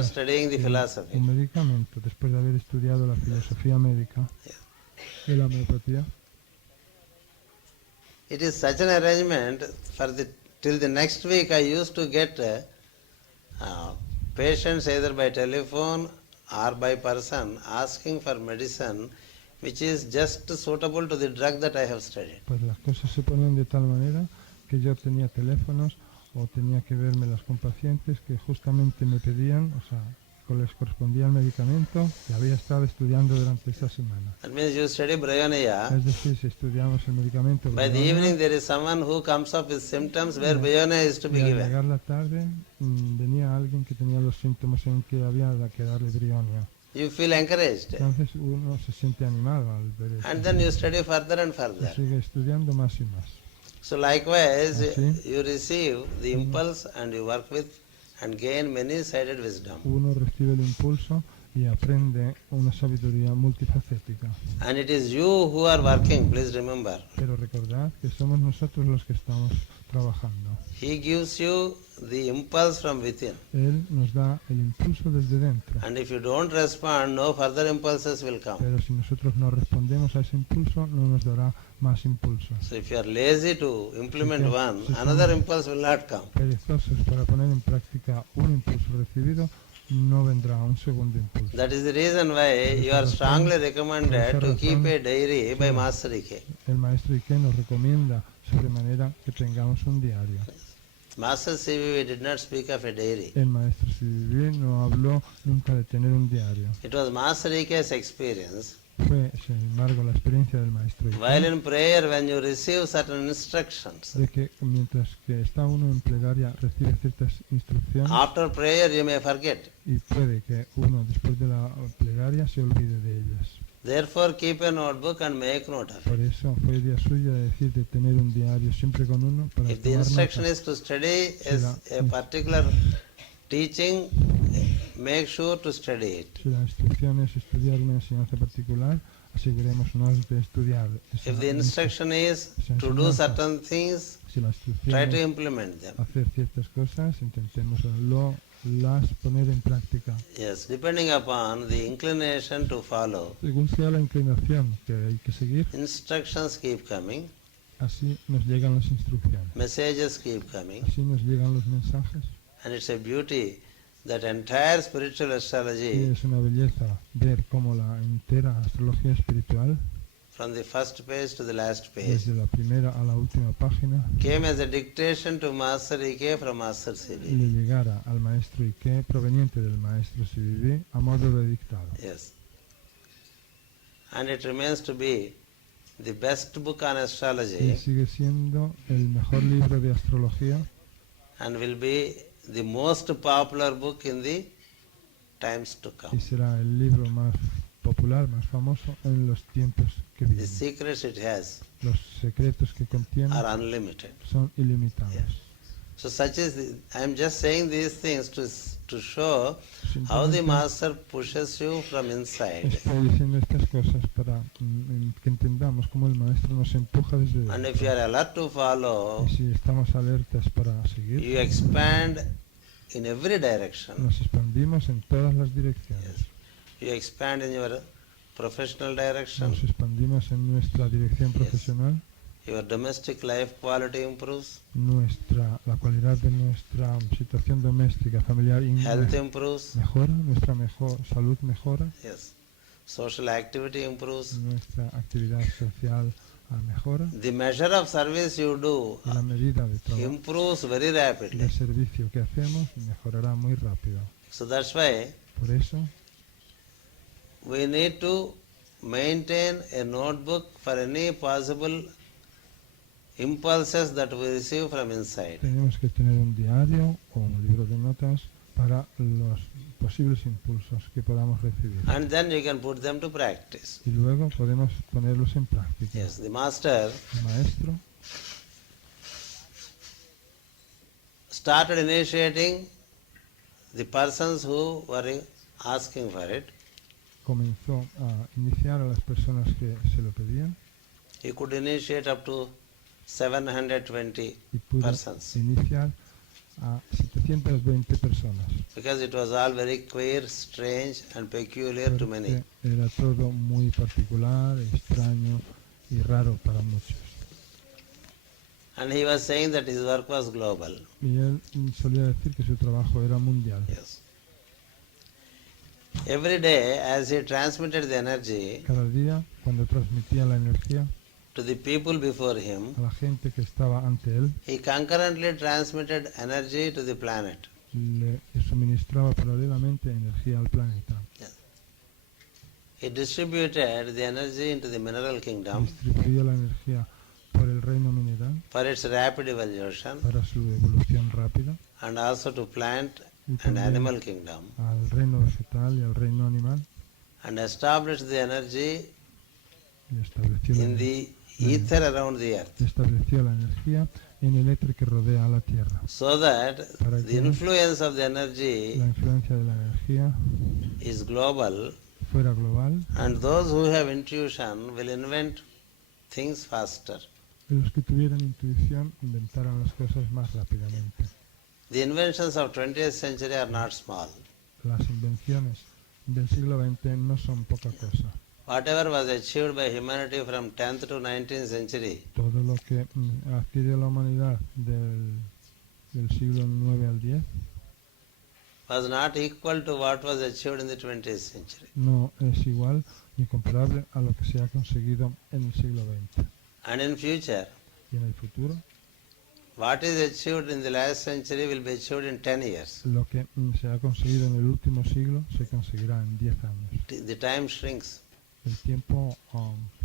características studying the de philosophy, un medicamento, después de haber estudiado la filosofía médica y la homeopatía. it is such an arrangement till the next week I used to get patients either by telephone or by person asking for medicine which is just suitable to the drug that I have studied. Pues las cosas se ponen de tal manera que yo tenía teléfonos o tenía que vermelas con pacientes que justamente me pedían, o sea, que les correspondía el medicamento que había estado estudiando durante esa semana. That means you study Brayonaya. Es decir, si estudiamos el medicamento By the Brahmana, evening there is someone who comes up with symptoms where Brayonaya is to y be al given. llegar la tarde venía alguien que tenía los síntomas en que había que darle brionia. You feel encouraged. Entonces uno se siente animado al ver eso. And then you study further and Y further. sigue estudiando más y más. So likewise, Así. you receive the impulse and you work with and gain many-sided wisdom. Uno recibe el impulso y aprende una sabiduría multifacética. And it is you who are working, please remember. Pero recordad que somos nosotros los que estamos trabajando. He gives you the impulse from within. Él nos da el impulso desde dentro. And if you don't respond, no further impulses will come. Pero si nosotros no respondemos a ese impulso, no nos dará más impulso. So if you are lazy to implement Sí, one, sí, another impulse will not come. Perezosos para poner en práctica un impulso recibido, no vendrá un segundo impulso. That is the reason why you are strongly recommended to keep a diary by Master Ike. El maestro Ike nos recomienda sobremanera que tengamos un diario. Master CVV did not speak of a diary. El maestro Sivivi no habló nunca de tener un diario. It was Master Ike's experience. Fue, sin embargo, la experiencia del maestro While Ike in prayer, when you receive certain instructions, de que mientras que está uno en plegaria recibe ciertas instrucciones after prayer you may forget. y puede que uno después de la plegaria se olvide de ellas. Therefore, keep a notebook and make note of it. Por eso fue idea suya decir de tener un diario siempre con uno para If the tomar instruction nota. is to study a particular teaching, make sure to study it. Si la instrucción es estudiar una enseñanza particular, asegurémonos de estudiar esa If the instruction is to do certain things, Si la try instrucción to es implement them. hacer ciertas cosas, intentémoslo las poner en práctica. Yes, depending upon the inclination to follow, Según sea la inclinación que hay que seguir, instructions keep coming, así nos llegan las instrucciones, messages keep coming, así nos llegan los mensajes. and it's a beauty that entire spiritual Y astrology, es una belleza ver cómo la entera astrología espiritual, from the first page to the last page, desde la primera a la última página, came as a dictation to Master E.K. from Master le C.B. llegara al maestro Ike proveniente del maestro CBB a modo de dictado. Yes. And it remains to be the best book on Y astrology sigue siendo el mejor libro de astrología and will be the most popular book in the times to y come. será el libro más popular, más famoso en los tiempos que The vienen. secrets it has Los secretos que contiene are unlimited. son ilimitados. So such is I am just saying these things to show how the master pushes you from inside. Estoy diciendo estas cosas para que entendamos cómo el maestro nos empuja desde And if you dentro. are alert to follow, Y si estamos alertas para seguir, you expand in every direction. nos expandimos en todas las direcciones. You expand in your professional direction. Nos expandimos en nuestra dirección profesional, Your domestic life quality improves. la cualidad de nuestra situación doméstica, familiar Health improves. mejora, nuestra salud mejora, Yes. Social activity improves. nuestra actividad social mejora, The measure of service you do y la medida de trabajo, improves very rapidly. de servicio que hacemos mejorará muy rápido. So that's why Por eso we need to maintain a notebook for any possible impulses that we receive from inside. tenemos que tener un diario o un libro de notas para los posibles impulsos que podamos recibir. And then you can put them to practice. Y luego podemos ponerlos en práctica. Yes, the master El maestro started initiating the persons who were asking for it. comenzó a iniciar a las personas que se lo pedían He could initiate up to 720 y pudo persons iniciar a 720 personas. because it was all very queer, strange and peculiar to many. Porque era todo muy particular, extraño y raro para muchos. And he was saying that his work was global. Y él solía decir que su trabajo era mundial. Yes. Every day, as he transmitted the energy Cada día, cuando transmitía la energía to the people before him, a la gente que estaba ante él, he concurrently transmitted energy to the planet. le suministraba paralelamente energía al planeta. He distributed the energy into the mineral kingdom Distribuía la energía por el reino mineral for its rapid evolution para su evolución rápida, and also to plant y and también animal kingdom, al reino vegetal y al reino animal, and established the energy y estableció in the ether around the earth, la energía en el éter que rodea a la Tierra. so that Para the que influence of the energy la influencia de la energía is global, fuera global, and those who have intuition will invent things faster. y los que tuvieran intuición inventaran las cosas más rápidamente. The inventions of 20th century are not small. Las invenciones del siglo XX no son poca cosa. Whatever was achieved by humanity from 10th to 19th century Todo lo que adquirió la humanidad del siglo IX al X was not equal to what was achieved in the 20th century. no es igual ni comparable a lo que se ha conseguido en el siglo XX. And in future, Y en el futuro, what is achieved in the last century will be achieved in 10 years. lo que se ha conseguido en el último siglo se conseguirá en 10 años. The time shrinks El tiempo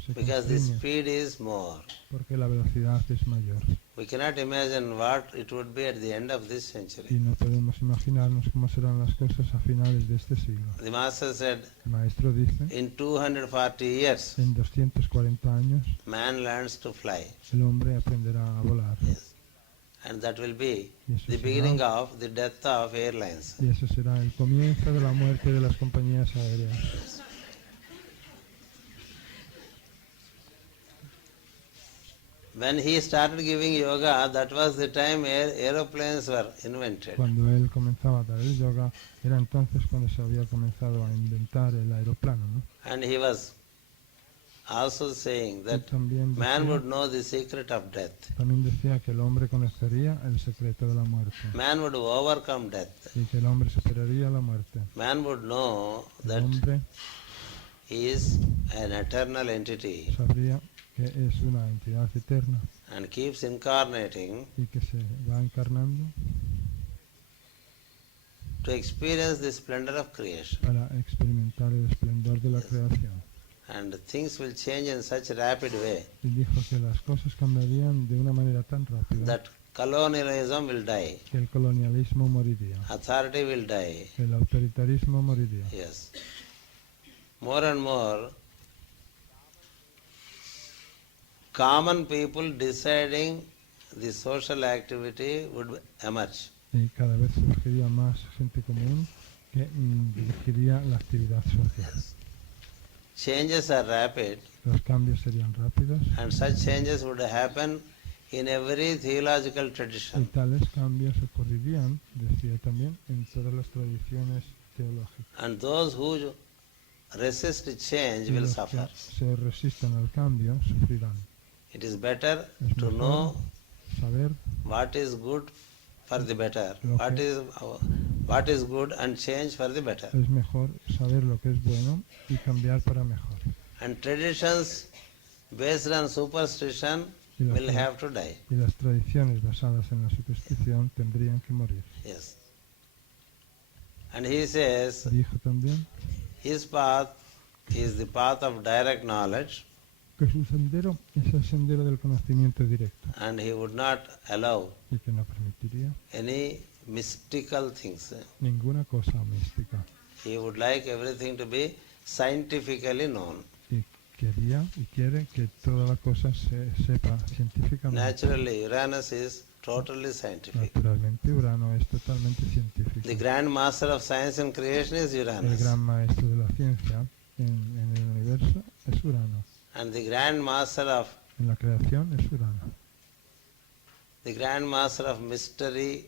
se because the constriñe speed is more. porque la velocidad es mayor. We cannot imagine what it would be at the end of this Y century. no podemos imaginarnos cómo serán las cosas a finales de este siglo. The Master said, El maestro dice, in 240 years, en 240 años man learns to fly. el hombre aprenderá a volar. Yes. And that will be Y eso, the beginning of the death of airlines. y eso será el comienzo de la muerte de las compañías aéreas. When he started giving yoga, that was the time aeroplanes were invented. Cuando él comenzaba a dar el yoga, era entonces cuando se había comenzado a inventar el aeroplano, ¿no? And he was also saying that también man decía- would know the secret of death. También decía que el hombre conocería el secreto de la muerte Man would overcome death. y que el hombre superaría la muerte. Man would know El that hombre he is an eternal entity sabría que es una entidad eterna and keeps incarnating y que se va encarnando to experience the splendor of creation. para experimentar el esplendor de la creación. And things will change in such a rapid way Y dijo que las cosas cambiarían de una manera tan rápida that colonialism will die, que el colonialismo moriría, authority will die. el autoritarismo moriría. Yes. More and more, common people deciding the social activity would emerge. Y cada vez surgiría más gente común que dirigiría la actividad social. Changes are rapid, Los cambios serían rápidos and such changes would happen in every theological y tradition. tales cambios ocurrirían, decía también, en todas las tradiciones teológicas. And those who resist change Y will los que suffer. se resistan al cambio sufrirán. It is better Es to mejor know saber what is good for the better, Lo what is good and change for the better. es mejor saber lo que es bueno y cambiar para mejor. And traditions based on superstition Y las, will have to die. y las tradiciones basadas en la superstición tendrían que morir. Yes. And he says Dijo también his path is the path of direct knowledge, que su sendero es el sendero del conocimiento directo and he would not allow y que no permitiría any mystical things. ninguna cosa mística. He would like everything to be scientifically known. Y quería y quiere que toda la cosa se sepa científicamente. Naturally, Uranus is totally scientific. Naturalmente, Urano es totalmente The científico. grand master of science and creation is El Uranus. gran maestro de la ciencia en el universo es Urano. And the grand master of En la creación es Urano. the grand master of mystery,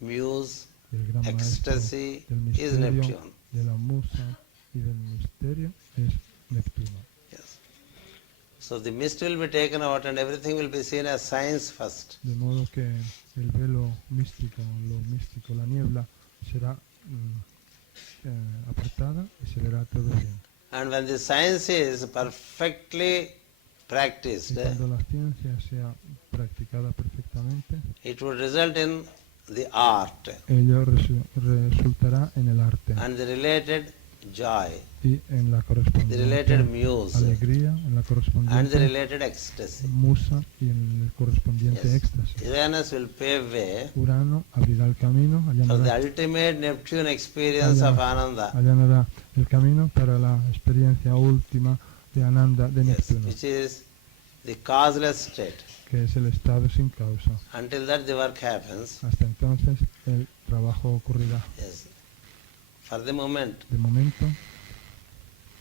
muse, Y el gran maestro ecstasy del is misterio, Neptune. de la musa y del misterio es Neptuno. Yes. So the mist will be taken out and everything will be seen as science first. De modo que el velo místico, lo místico, la niebla, será apartada y se verá todo bien. And when the science is perfectly practiced, Y cuando la ciencia sea practicada perfectamente, it would result in the art ello resultará en el arte and the related joy, y en la the correspondiente related muse, alegría, en la and the correspondiente related ecstasy. musa y en el correspondiente Yes. éxtasis. Uranus will pave way Urano abrirá el camino, for the allanará, ultimate Neptune experience of Ananda, allanará el camino para la experiencia última de Ananda de yes, Neptuno, which is the causeless state. que es el estado sin causa. Until that the work happens, Hasta entonces el trabajo ocurrirá. yes. For the moment, De momento,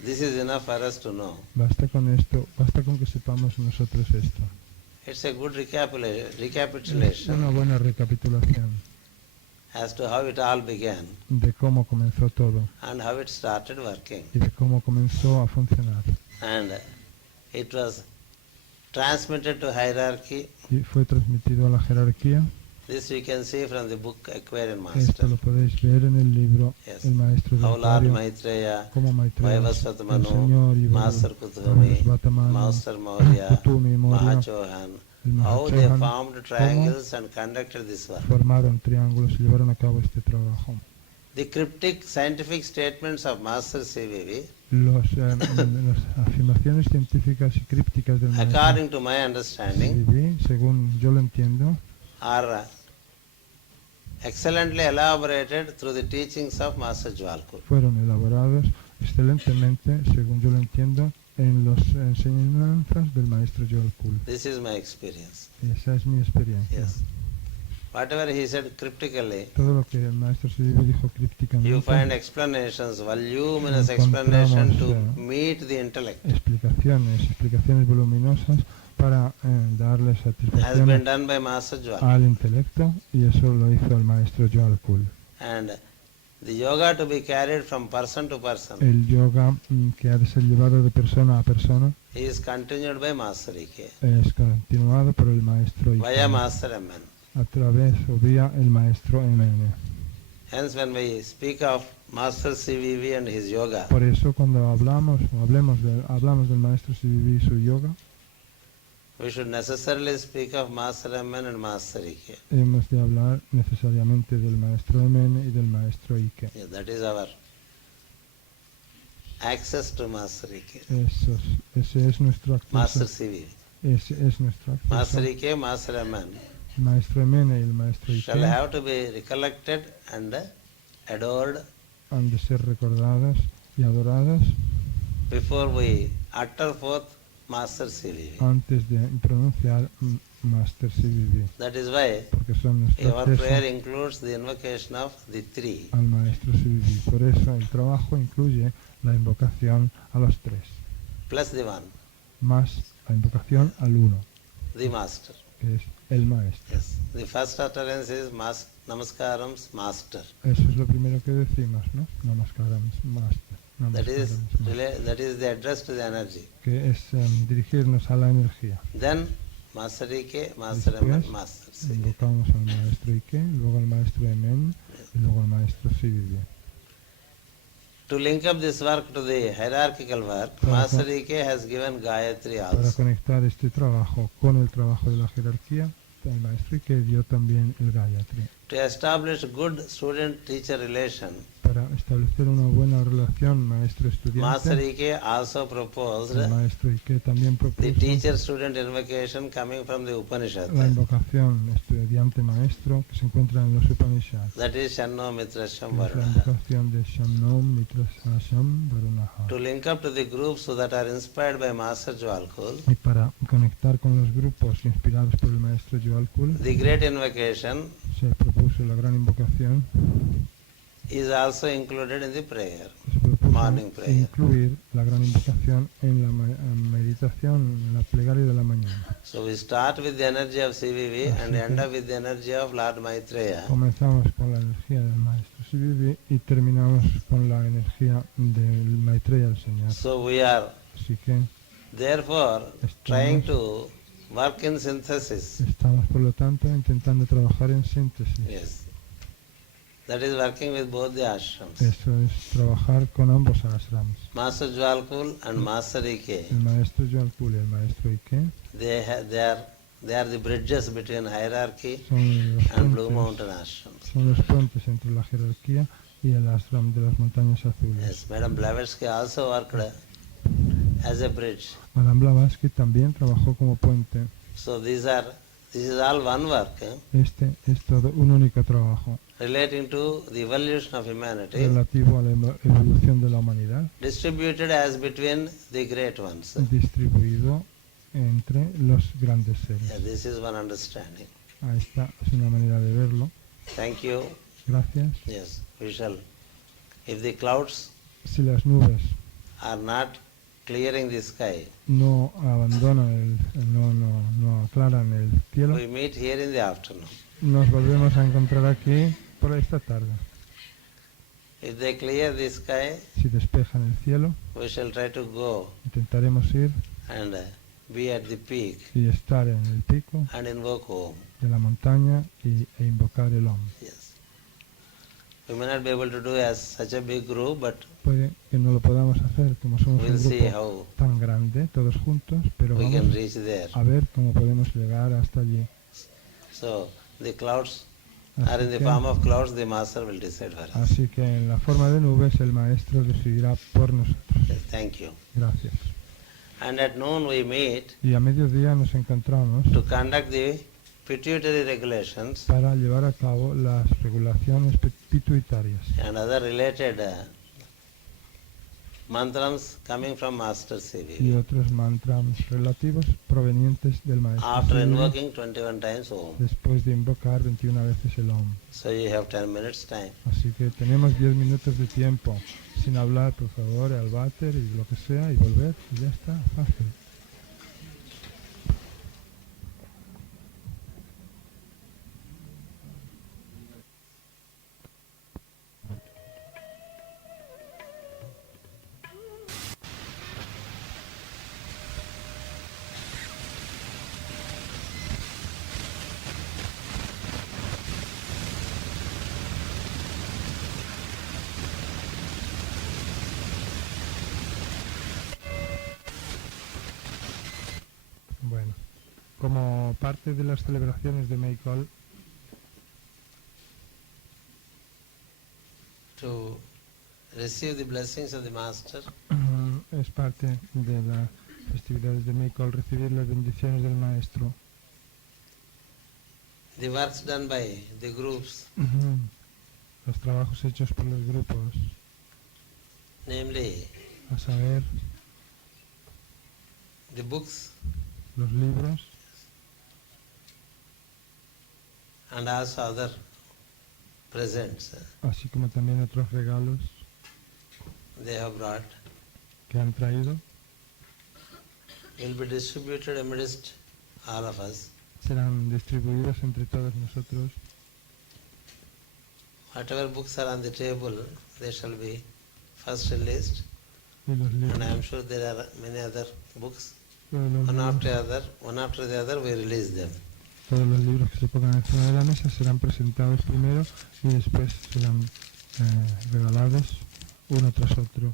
this is enough for us to know. basta con esto, basta con que sepamos nosotros esto. It's a good Es recapitulation una buena recapitulación as to how it all began de cómo comenzó todo and how it started working. y de cómo comenzó a funcionar. And it was transmitted to hierarchy. Y fue transmitido a la jerarquía. This you can see from the book Aquarian Esto Master. lo podéis ver en el libro Yes. El Maestro del How Lord Acuario, Maitreya, como Maitreya, el Vaivasvatamanu, Señor y Master Kuthumi, Vaivasvatamanu, Master Maurya, Kutumi, Maurya, Mahachohan, el how they Mahachohan, formed triangles and conducted this work. formaron triángulos y llevaron a cabo este trabajo. The cryptic scientific statements of Master CVV, Las afirmaciones científicas y crípticas del Maestro according to my understanding, CVV, según yo lo entiendo, are excellently elaborated through the teachings of Master Jwalkur. fueron elaborados excelentemente, según yo lo entiendo, en las enseñanzas del Maestro Joel Kuhl. This is my experience. Y esa es mi experiencia. Yes. Whatever he said cryptically, Todo lo que el Maestro CVV dijo crípticamente, you find explanations, voluminous Encontramos, explanation to meet the intellect. explicaciones voluminosas para darle has satisfacción been done by Master Jwal. al intelecto, y eso lo hizo el maestro Joalkul. And the yoga to be carried from person to person El yoga que ha de ser llevado de persona a persona is continued by Master Ike, es continuado por el maestro via Ike, Master MN. a través o vía el maestro MN. Hence, when we speak of Master CVV and his yoga, Por eso cuando hablamos del maestro CVV y su yoga, we should necessarily speak of Master MN and Master Ike. hemos de hablar necesariamente del maestro MN y del maestro Ike. Yeah, that is our access to Master Ike. Ese es nuestro Master acceso. CVV. Ese es nuestro acceso. Master Ike, Master MN El maestro MN y el maestro Ike shall have to be recollected and adored han de ser recordadas y adoradas before we utter forth Master CVV. antes de pronunciar Master CVV, That is why porque son nuestro our prayer acceso includes the invocation of the three, al maestro CVV. Por eso el trabajo incluye la invocación a los tres, plus the one, más la invocación al uno, the Master. que es el maestro. Yes. The first utterance is Namaskarams, Master. Eso es lo primero que decimos, ¿no? Namaskaram, Master. That is, Namaskaram, Master. that is the address to the energy. Que es dirigirnos a la energía. Then Master Ike, Master Después, Aman, Master CVV. invocamos al maestro Ike, luego al maestro Emen y luego al maestro CVV. To link up this work to the hierarchical work, Master Ike has given Gayatri Para also. conectar este trabajo con el trabajo de la jerarquía, el maestro Ike dio también el Gayatri. To establish good student-teacher relation, Para establecer una buena relación Master maestro-estudiante, Ike also proposed el maestro Ike también the propuso teacher-student invocation coming from the Upanishad. la invocación estudiante-maestro que se encuentra en los Upanishads. That is Shanno Mitrasham Es la Varuna. invocación de Shamnom Mitrasasham Varunaha. To link up to the groups that are inspired by Master Jwalkul, Y para conectar con los grupos inspirados por el maestro Joalkul, the great invocation se propuso la gran invocación, is also included in the prayer, se propuso morning prayer. incluir la gran invocación en la meditación, en la plegaria de la mañana. So we start with the energy of CVV and end up with the energy of Lord Maitreya. Comenzamos con la energía del maestro Sivivi y terminamos con la energía del Maitreya del Señor. So we are Así que therefore trying to work in synthesis. estamos, por lo tanto, intentando trabajar en síntesis. Yes. That is working with both the ashrams. Eso es trabajar con ambos ashrams. Master Jwalkul and Master Ike. El maestro Joalkul y el maestro Ike They are the bridges between hierarchy son los and Blue puentes, Mountain ashrams. son los puentes entre la jerarquía y el ashram de las montañas azules. Yes, Madam Blavatsky also worked as a bridge. Madame Blavatsky también trabajó como puente. So this is all one work Este es todo un único trabajo relating to the evolution of humanity, relativo a la evolución de la humanidad, distributed as between the great ones. distribuido entre los grandes seres. Yeah, this is one understanding. Ahí está, es una manera de verlo. Thank you. Gracias. Yes, we shall. If the clouds Si las nubes are not clearing the sky, no abandonan, no aclaran el cielo, we meet here in the afternoon. nos volvemos a encontrar aquí por esta tarde. If they clear the sky, Si despejan el cielo, we shall try to go intentaremos ir and be at the peak y estar en el pico and invoke Om. de la montaña e invocar el Om. Yes. We may not be able to do as such a big group, but Puede que no lo podamos hacer como somos we'll un see grupo how tan grande, todos juntos, pero we can vamos reach there. a ver cómo podemos llegar hasta allí. So the clouds are in the Así form que, of clouds, the master will decide for us. así que en la forma de nubes el maestro decidirá por nosotros. Yes, thank you. Gracias. And at noon we meet Y a mediodía nos encontramos to conduct the pituitary regulations para llevar a cabo las regulaciones pituitarias and other related mantrams coming from Master y CV. otros mantras relativos provenientes del maestro After Sivi, invoking 21 times Om. después de invocar 21 veces el Om. So you have 10 minutes time. Así que tenemos 10 minutos de tiempo sin hablar, por favor, al váter y lo que sea y volver y ya está, fácil. Como parte de las celebraciones de Meikol, to receive the blessings of the Master, es parte de las festividades de Meikol recibir las bendiciones del Maestro. the works done by the groups, Los trabajos hechos por los grupos, namely a saber, the books los libros and also other presents así como también otros regalos they have brought, que han traído, will be distributed amidst all of us. serán distribuidos entre todos nosotros. Whatever books are on the table, they shall be first released, Y los libros, and I am sure there are many other books. todos los One after libros, the other, we release them. todos los libros que se pongan encima de la mesa serán presentados primero y después serán regalados uno tras otro.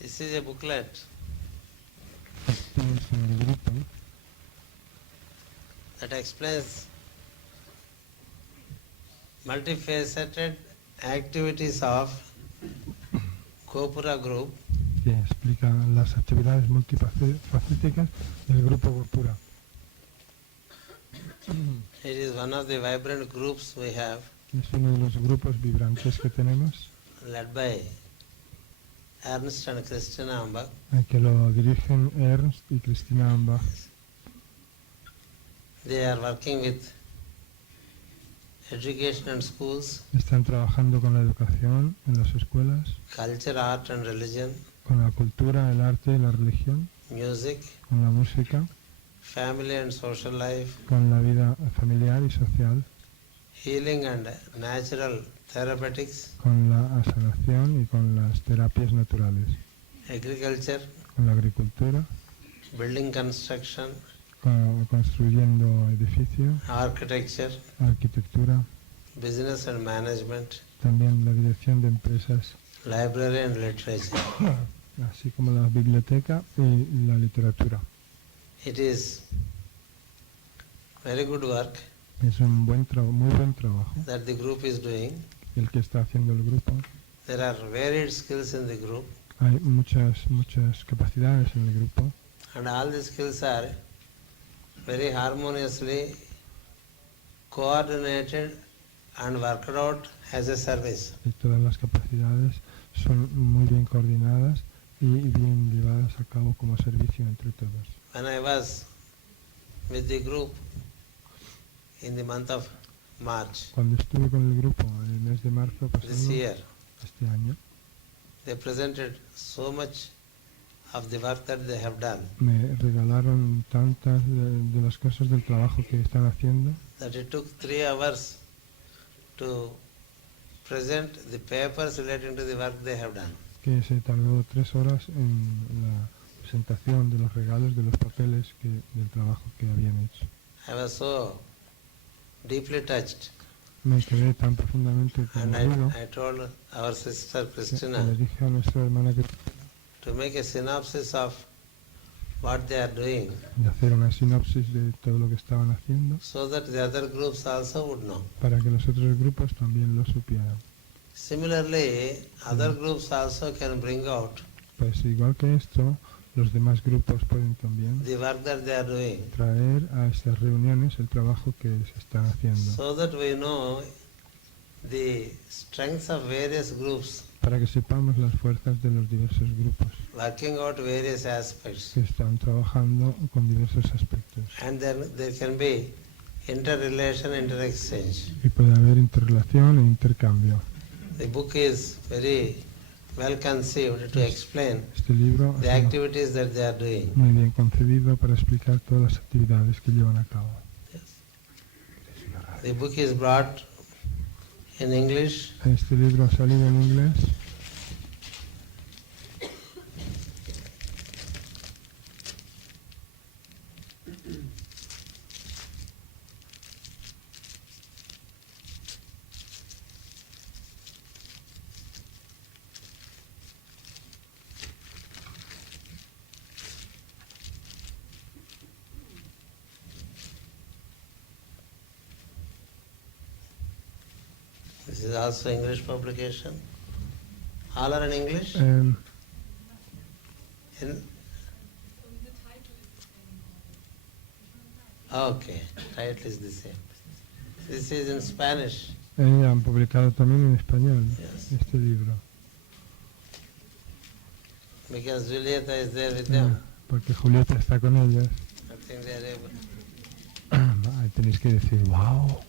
This is a booklet Este es el grupo that explains multifaceted activities of Gopura group que explica las actividades multifacéticas del grupo Gopura. It is one of the vibrant groups we have, Es uno de los grupos vibrantes que tenemos, led by Ernst and Christina Ambach. que lo dirigen Ernst y Cristina Ambach. They are working with education and schools, Están trabajando con la educación en las escuelas, culture, art and religion, con la cultura, el arte y la religión, music, con la música, family and social life, con la vida familiar y social, healing and natural therapeutics, con la sanación y con las terapias naturales, agriculture, con la agricultura, building construction, construyendo edificios, architecture, arquitectura, business and management, también la dirección de empresas, library and literature. así como la biblioteca y la literatura. It is very good work Es un muy buen trabajo that the group is doing. el que está haciendo el grupo. There are varied skills in the group, Hay muchas capacidades en el grupo and all the skills are very harmoniously coordinated and worked out as a service. y todas las capacidades son muy bien coordinadas y bien llevadas a cabo como servicio entre todos. When I was with the group in the month of March Cuando estuve con el grupo en el mes de marzo this pasado, year, este año, they presented so much of the work that they have done me regalaron tantas de las cosas del trabajo que están haciendo that it took 3 hours to present the papers relating to the work they have done. que se tardó 3 horas en la presentación de los regalos, de los papeles del trabajo que habían hecho. I was so deeply touched, Me quedé tan profundamente and conmovido I told our sister que Christina le dije a nuestra hermana que to make a synopsis of what they are doing de hacer una sinopsis de todo lo que estaban haciendo so that the other groups also would know. para que los otros grupos también lo supieran. Similarly, other groups also can bring out Pues igual que esto, los demás grupos pueden también the work that they are doing traer a estas reuniones el trabajo que se están haciendo so that we know the strengths of various groups para que sepamos las fuerzas de los diversos grupos working out various aspects, que están trabajando con diversos aspectos and then there can be interrelation, interexchange. y puede haber interrelación e intercambio. The book is very well conceived to explain Este libro the ha sido activities that they are doing. muy bien concebido para explicar todas las actividades que llevan a cabo. Yes. The book is brought in English. Este libro ha salido en inglés. This is also English publication. All are in English? Em, In? Okay, title is the same. This is in Spanish. Han publicado también en español Yes. este libro. Because Julieta is there with them. Porque Julieta está con ellas. I think they are able. Ahí tenéis que decir, wow.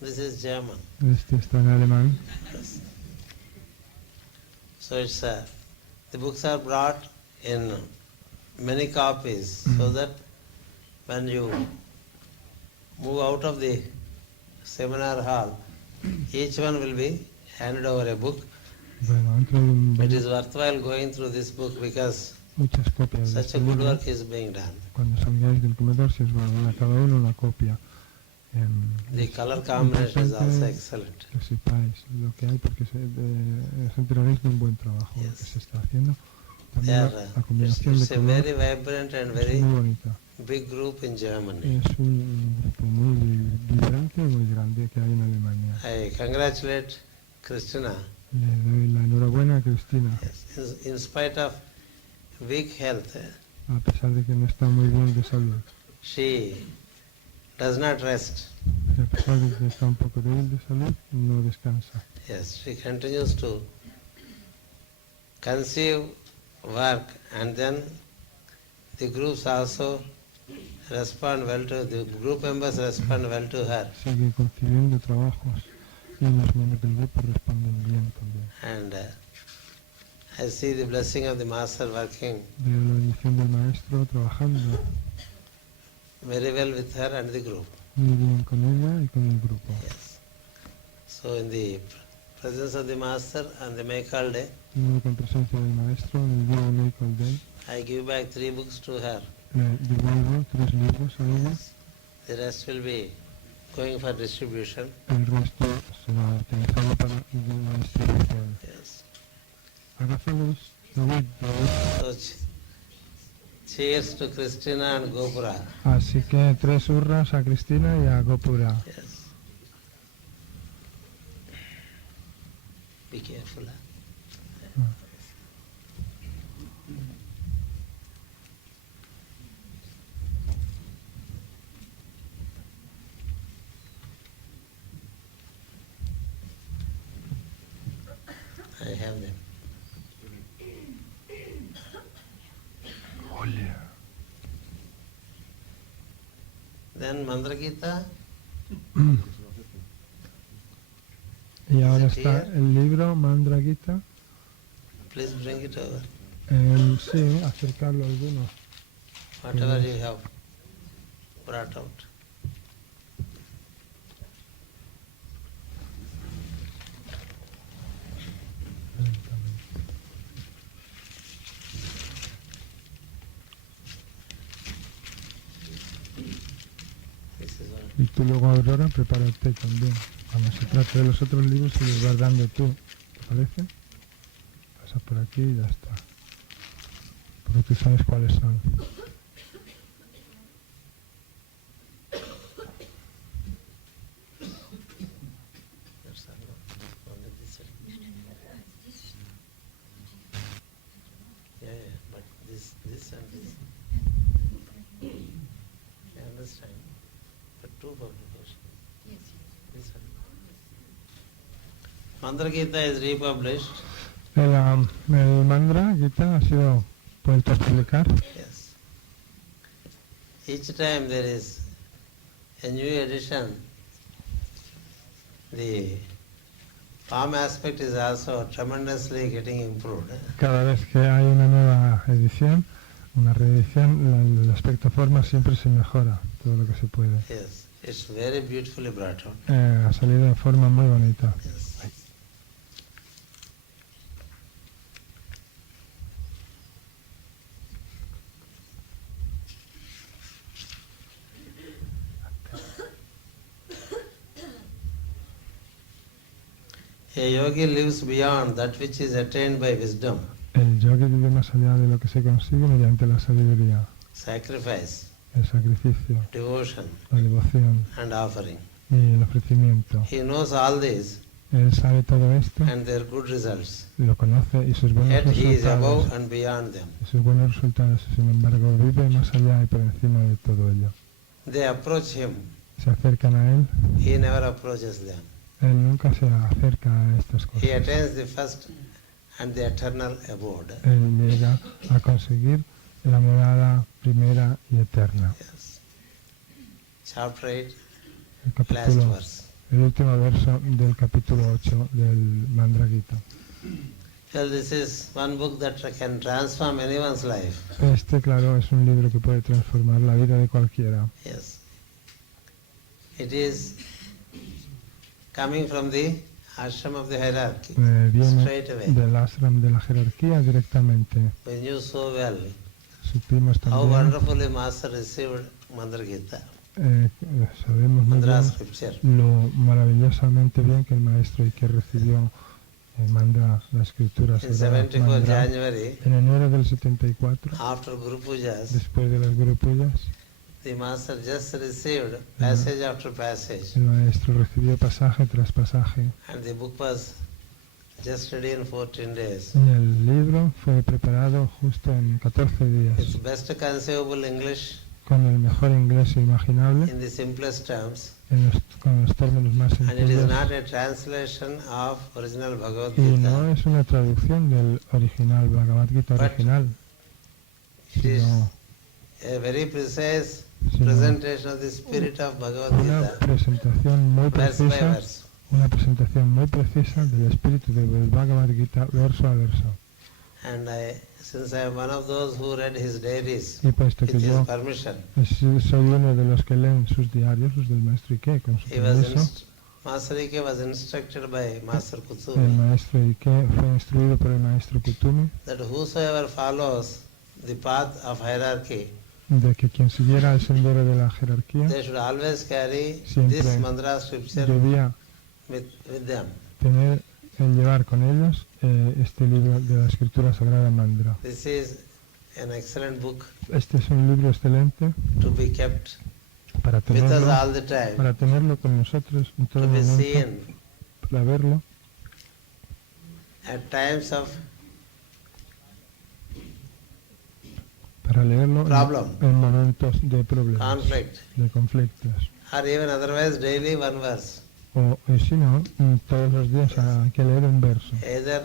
This is German. Este está en alemán. Yes. So it's the books are brought in many copies so that when you move out of the seminar hall, each one will be handed over a book. Bueno, dentro de It is worthwhile going through this book because muchas copias de such este a good libro. work is being done. Cuando salgáis del comedor, se os va a dar a cada uno una copia. The color combination is also excellent. Que sepáis lo que hay porque os enteraréis de un buen trabajo lo que Yes. se está haciendo. They También are, la combinación de it's a color very vibrant and es very muy bonita. big group in Germany. Es un grupo muy vibrante y muy grande que hay en Alemania. I congratulate Christina. Le doy la enhorabuena a Cristina, Yes. In spite of weak health, a pesar de que no está muy bien de salud. she does not rest. A pesar de que está un poco débil de salud, no descansa. Yes, she continues to conceive work, and then the groups also respond well to, the group members respond well to her. Sigue concibiendo trabajos y los miembros del grupo responden bien también. And I see the blessing of the Master working Veo la bendición del maestro trabajando very well with her and the group. muy bien con ella y con el grupo. Yes. So in the presence of the Master and the Maycal Day, Y con presencia del maestro, en el día de Michael Day, I give back 3 books to her. le devuelvo 3 libros a ella. The rest will be going for distribution. El resto será utilizado para la distribución. Yes. Hagamos salud. So cheers to Christina and Gopura. Así que 3 hurras a Cristina y a Gopura. Yes. Be careful. Huh? I have them. Julia. Then Mandra Gita. Y ahora Is it está here? el libro Mandra Gita. Please bring it over. Sí, acercarlo a alguno. Whatever you have brought out. This is one. Y tú luego, Aurora, prepárate también. Cuando se trate de los otros libros, se los vas dando tú. ¿Te parece? Pasa por aquí y ya está. Porque tú sabes cuáles son. That's all. Only this one. Yeah, but this and this. I understand. But 2 publications. This one. Mandra Gita is republished. El Mandra Gita ha sido vuelto a publicar. Yes. Each time there is a new edition, the form aspect is also tremendously getting improved. Cada vez que hay una nueva edición, una reedición, el aspecto forma siempre se mejora todo lo que se puede. Yes, it's very beautifully brought out. Ha salido de forma muy bonita. Yes. A yogi lives beyond that which is attained by wisdom, El yogi vive más allá de lo que se consigue mediante la sabiduría, sacrifice, el sacrificio, devotion, la devoción and offering. y el ofrecimiento. He knows all this Él sabe todo esto, and their good results. lo conoce y sus buenos Yet he is resultados. above and beyond them. Y sus buenos resultados, sin embargo, vive más allá y por encima de todo ello. They approach him. Se acercan a él, He never approaches them. él nunca se acerca a estas He cosas. attains the first and the eternal abode. Él llega a conseguir la morada primera y eterna. Yes. Chapter 8, El last capítulo, verse. el último verso del capítulo 8 del Mandra Gita. Well, this is one book that can transform anyone's life. Este, claro, es un libro que puede transformar la vida de cualquiera. Yes. It is coming from the ashram of the hierarchy, Viene straight away. del ashram de la jerarquía directamente. We knew so well Supimos how también, wonderfully Master received Mandra Gita, sabemos muy Mandra bien scripture. lo maravillosamente bien que el maestro y que recibió Mandra, la escritura In sagrada 74 Mandra. January, En enero del 74, after Guru Pujas, después de las Guru Puyas, the Master just received passage after passage, el maestro recibió pasaje tras pasaje. and the book was just ready in 14 days. El libro fue preparado justo en 14 días, It's best conceivable English con el mejor inglés imaginable, in the simplest terms, con los términos más and it is sencillos. not a translation of original Bhagavad Y no Gita. es una traducción del original, Bhagavad Gita But original, It is sino a very precise sino presentation of the spirit of Bhagavad una Gita, presentación muy verse by precisa, verse. una presentación muy precisa del espíritu del Bhagavad Gita verso a verso. And since I am one of those who read his diaries Y puesto with que his yo permission, soy uno de los que leen sus diarios, los del maestro Ike, con su he was permiso, Master Ike was instructed by Master el Kutsumi maestro Ike fue instruido por el maestro Kutumi that whosoever follows the path of hierarchy, de que quien siguiera el sendero de la jerarquía they should always carry Siempre this mantra scripture debía with them. tener el llevar con ellos este libro de la escritura sagrada Mandra. This is an excellent book Este es un libro excelente to be kept para with us tenerlo, all the time, para tenerlo con nosotros en todo to be momento, seen para verlo at times of para leerlo Problem. en momentos de problemas, conflict, de conflictos. or even otherwise daily one verse. O si no, todos los días hay que leer un verso. Either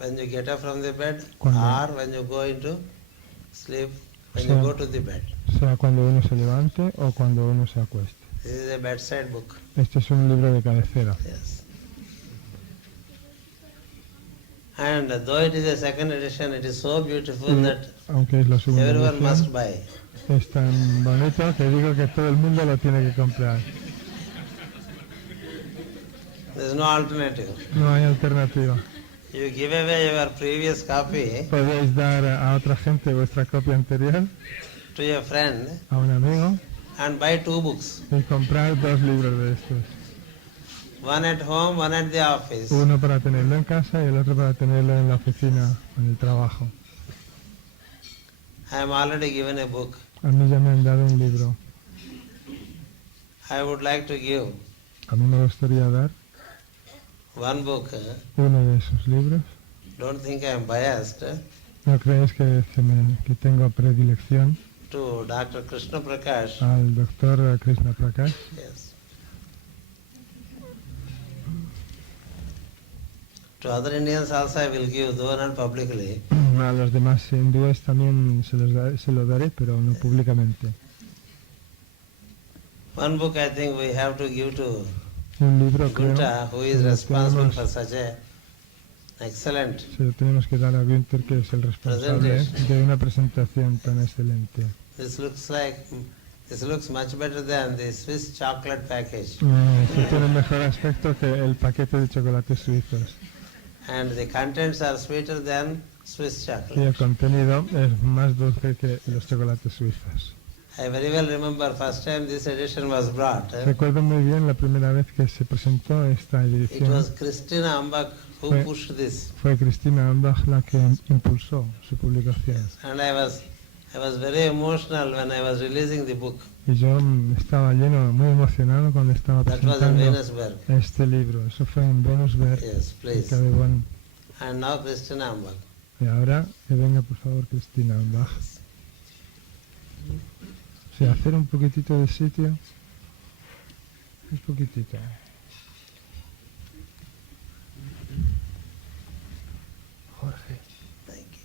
when you get up from the bed Cuando- or when you go into sleep, when Sí. you go to the bed. Sea cuando uno se levante o cuando uno se acueste. This is a bedside book. Este es un libro de cabecera. Yes. And though it is a second edition, it is so beautiful that Aunque es la segunda everyone must edición, buy. es tan bonito que digo que todo el mundo lo tiene que comprar. There is no alternative. No hay alternativa. You give away your previous copy Podéis dar a otra gente vuestra copia anterior, to your friend a un amigo, and buy 2 books. y comprar 2 libros de estos. One at home, one at the office. Uno para tenerlo en casa y el otro para tenerlo en la oficina, en el trabajo. I am already given a book. A mí ya me han dado un libro. I would like to give A mí me gustaría dar one book. uno de esos libros. Don't think I am biased. ¿No crees que tengo predilección To Dr. Krishna Prakash. al doctor Krishna Prakash? To other Indians also I will give, though not publicly. A los demás hindúes también se lo daré, pero no públicamente. One book I think we have to give to Un libro, creo, Gunta, who is que lo responsible tenemos- for such a excellent. se lo tenemos que dar a Günther, que es el responsable Presentation. de una presentación tan excelente. This looks much better than the Swiss chocolate package. Esto tiene un mejor aspecto que el paquete de chocolates suizos. And the contents are sweeter than Swiss Y el chocolate. contenido es más dulce que los chocolates suizos. I very well remember first time this edition was brought. Recuerdo muy bien la primera vez que se presentó esta It edición. was Christina Ambach who Fue- pushed this. Fue Cristina Ambach la que impulsó su publicación. And I was very emotional when I was releasing the book. Y yo estaba muy emocionado cuando estaba That was in presentando Venusberg. este libro. Eso fue en Venusberg, Yes, please. cerca de Bonn. And now Christina Ambach. Y ahora que venga por favor Cristina Ambach. Sí, hacer un poquitito de sitio. Un poquitito. Jorge. Thank you.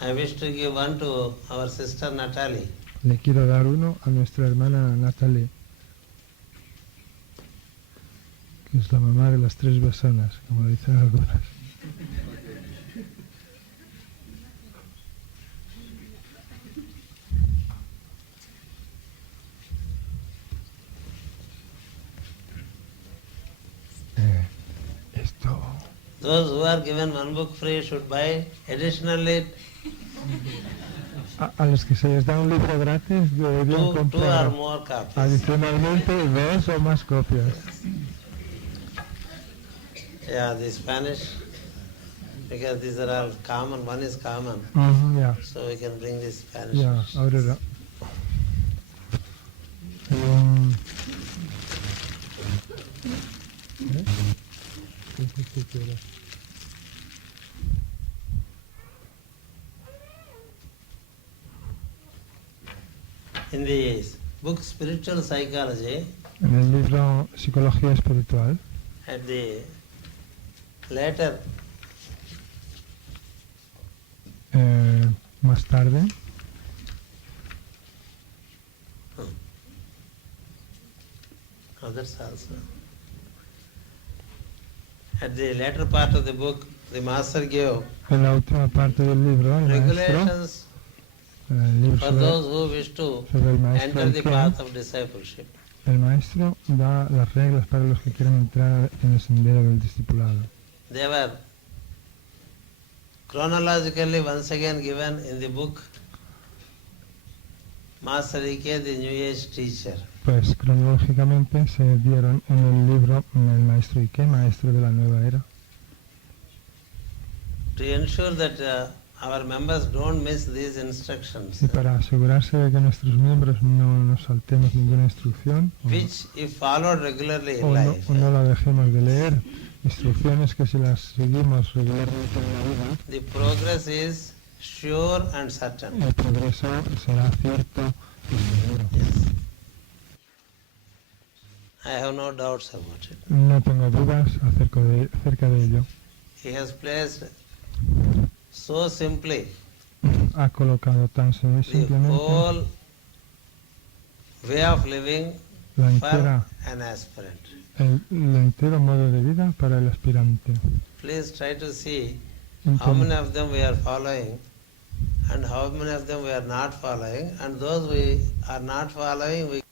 I wish to give one to our sister Natalie. Le quiero dar uno a nuestra hermana Natalie, que es la mamá de las 3 besonas, como dicen algunas. Esto. Those who are given one book free should buy additionally A los que se les da un libro gratis deberían two or comprar more copies. adicionalmente 2 o más copias. Yeah, the Spanish, because these are all common, one is common, Ya, so we can bring the Spanish. ya, ahora. In the book Spiritual Psychology, En el libro Psicología Espiritual, at the later, más tarde, others also. At the later part of the book, the master gave en la última parte del libro, el maestro, regulations el libro for those who wish to sobre el maestro, enter the path of discipleship. el maestro da las reglas para los que quieren entrar en el sendero del discipulado. They were chronologically once again given in the book Master Ike, the New Age Teacher. Pues cronológicamente se dieron en el libro el maestro Ike, maestro de la nueva era, To ensure that our members don't miss these instructions, y para asegurarse de que nuestros miembros no nos saltemos ninguna instrucción which if followed regularly in o life, no la dejemos de leer, instrucciones que si las seguimos regularmente en la vida, the progress is sure and certain. el progreso será cierto y seguro. Yes. I have no doubts about it. No tengo dudas acerca de ello. He has placed so simply Ha colocado tan the simplemente whole way of living la for entera, an aspirant. el entero modo de vida para el aspirante. Please try to see how many of them we are following and how many of them we are not following, and those we are not following we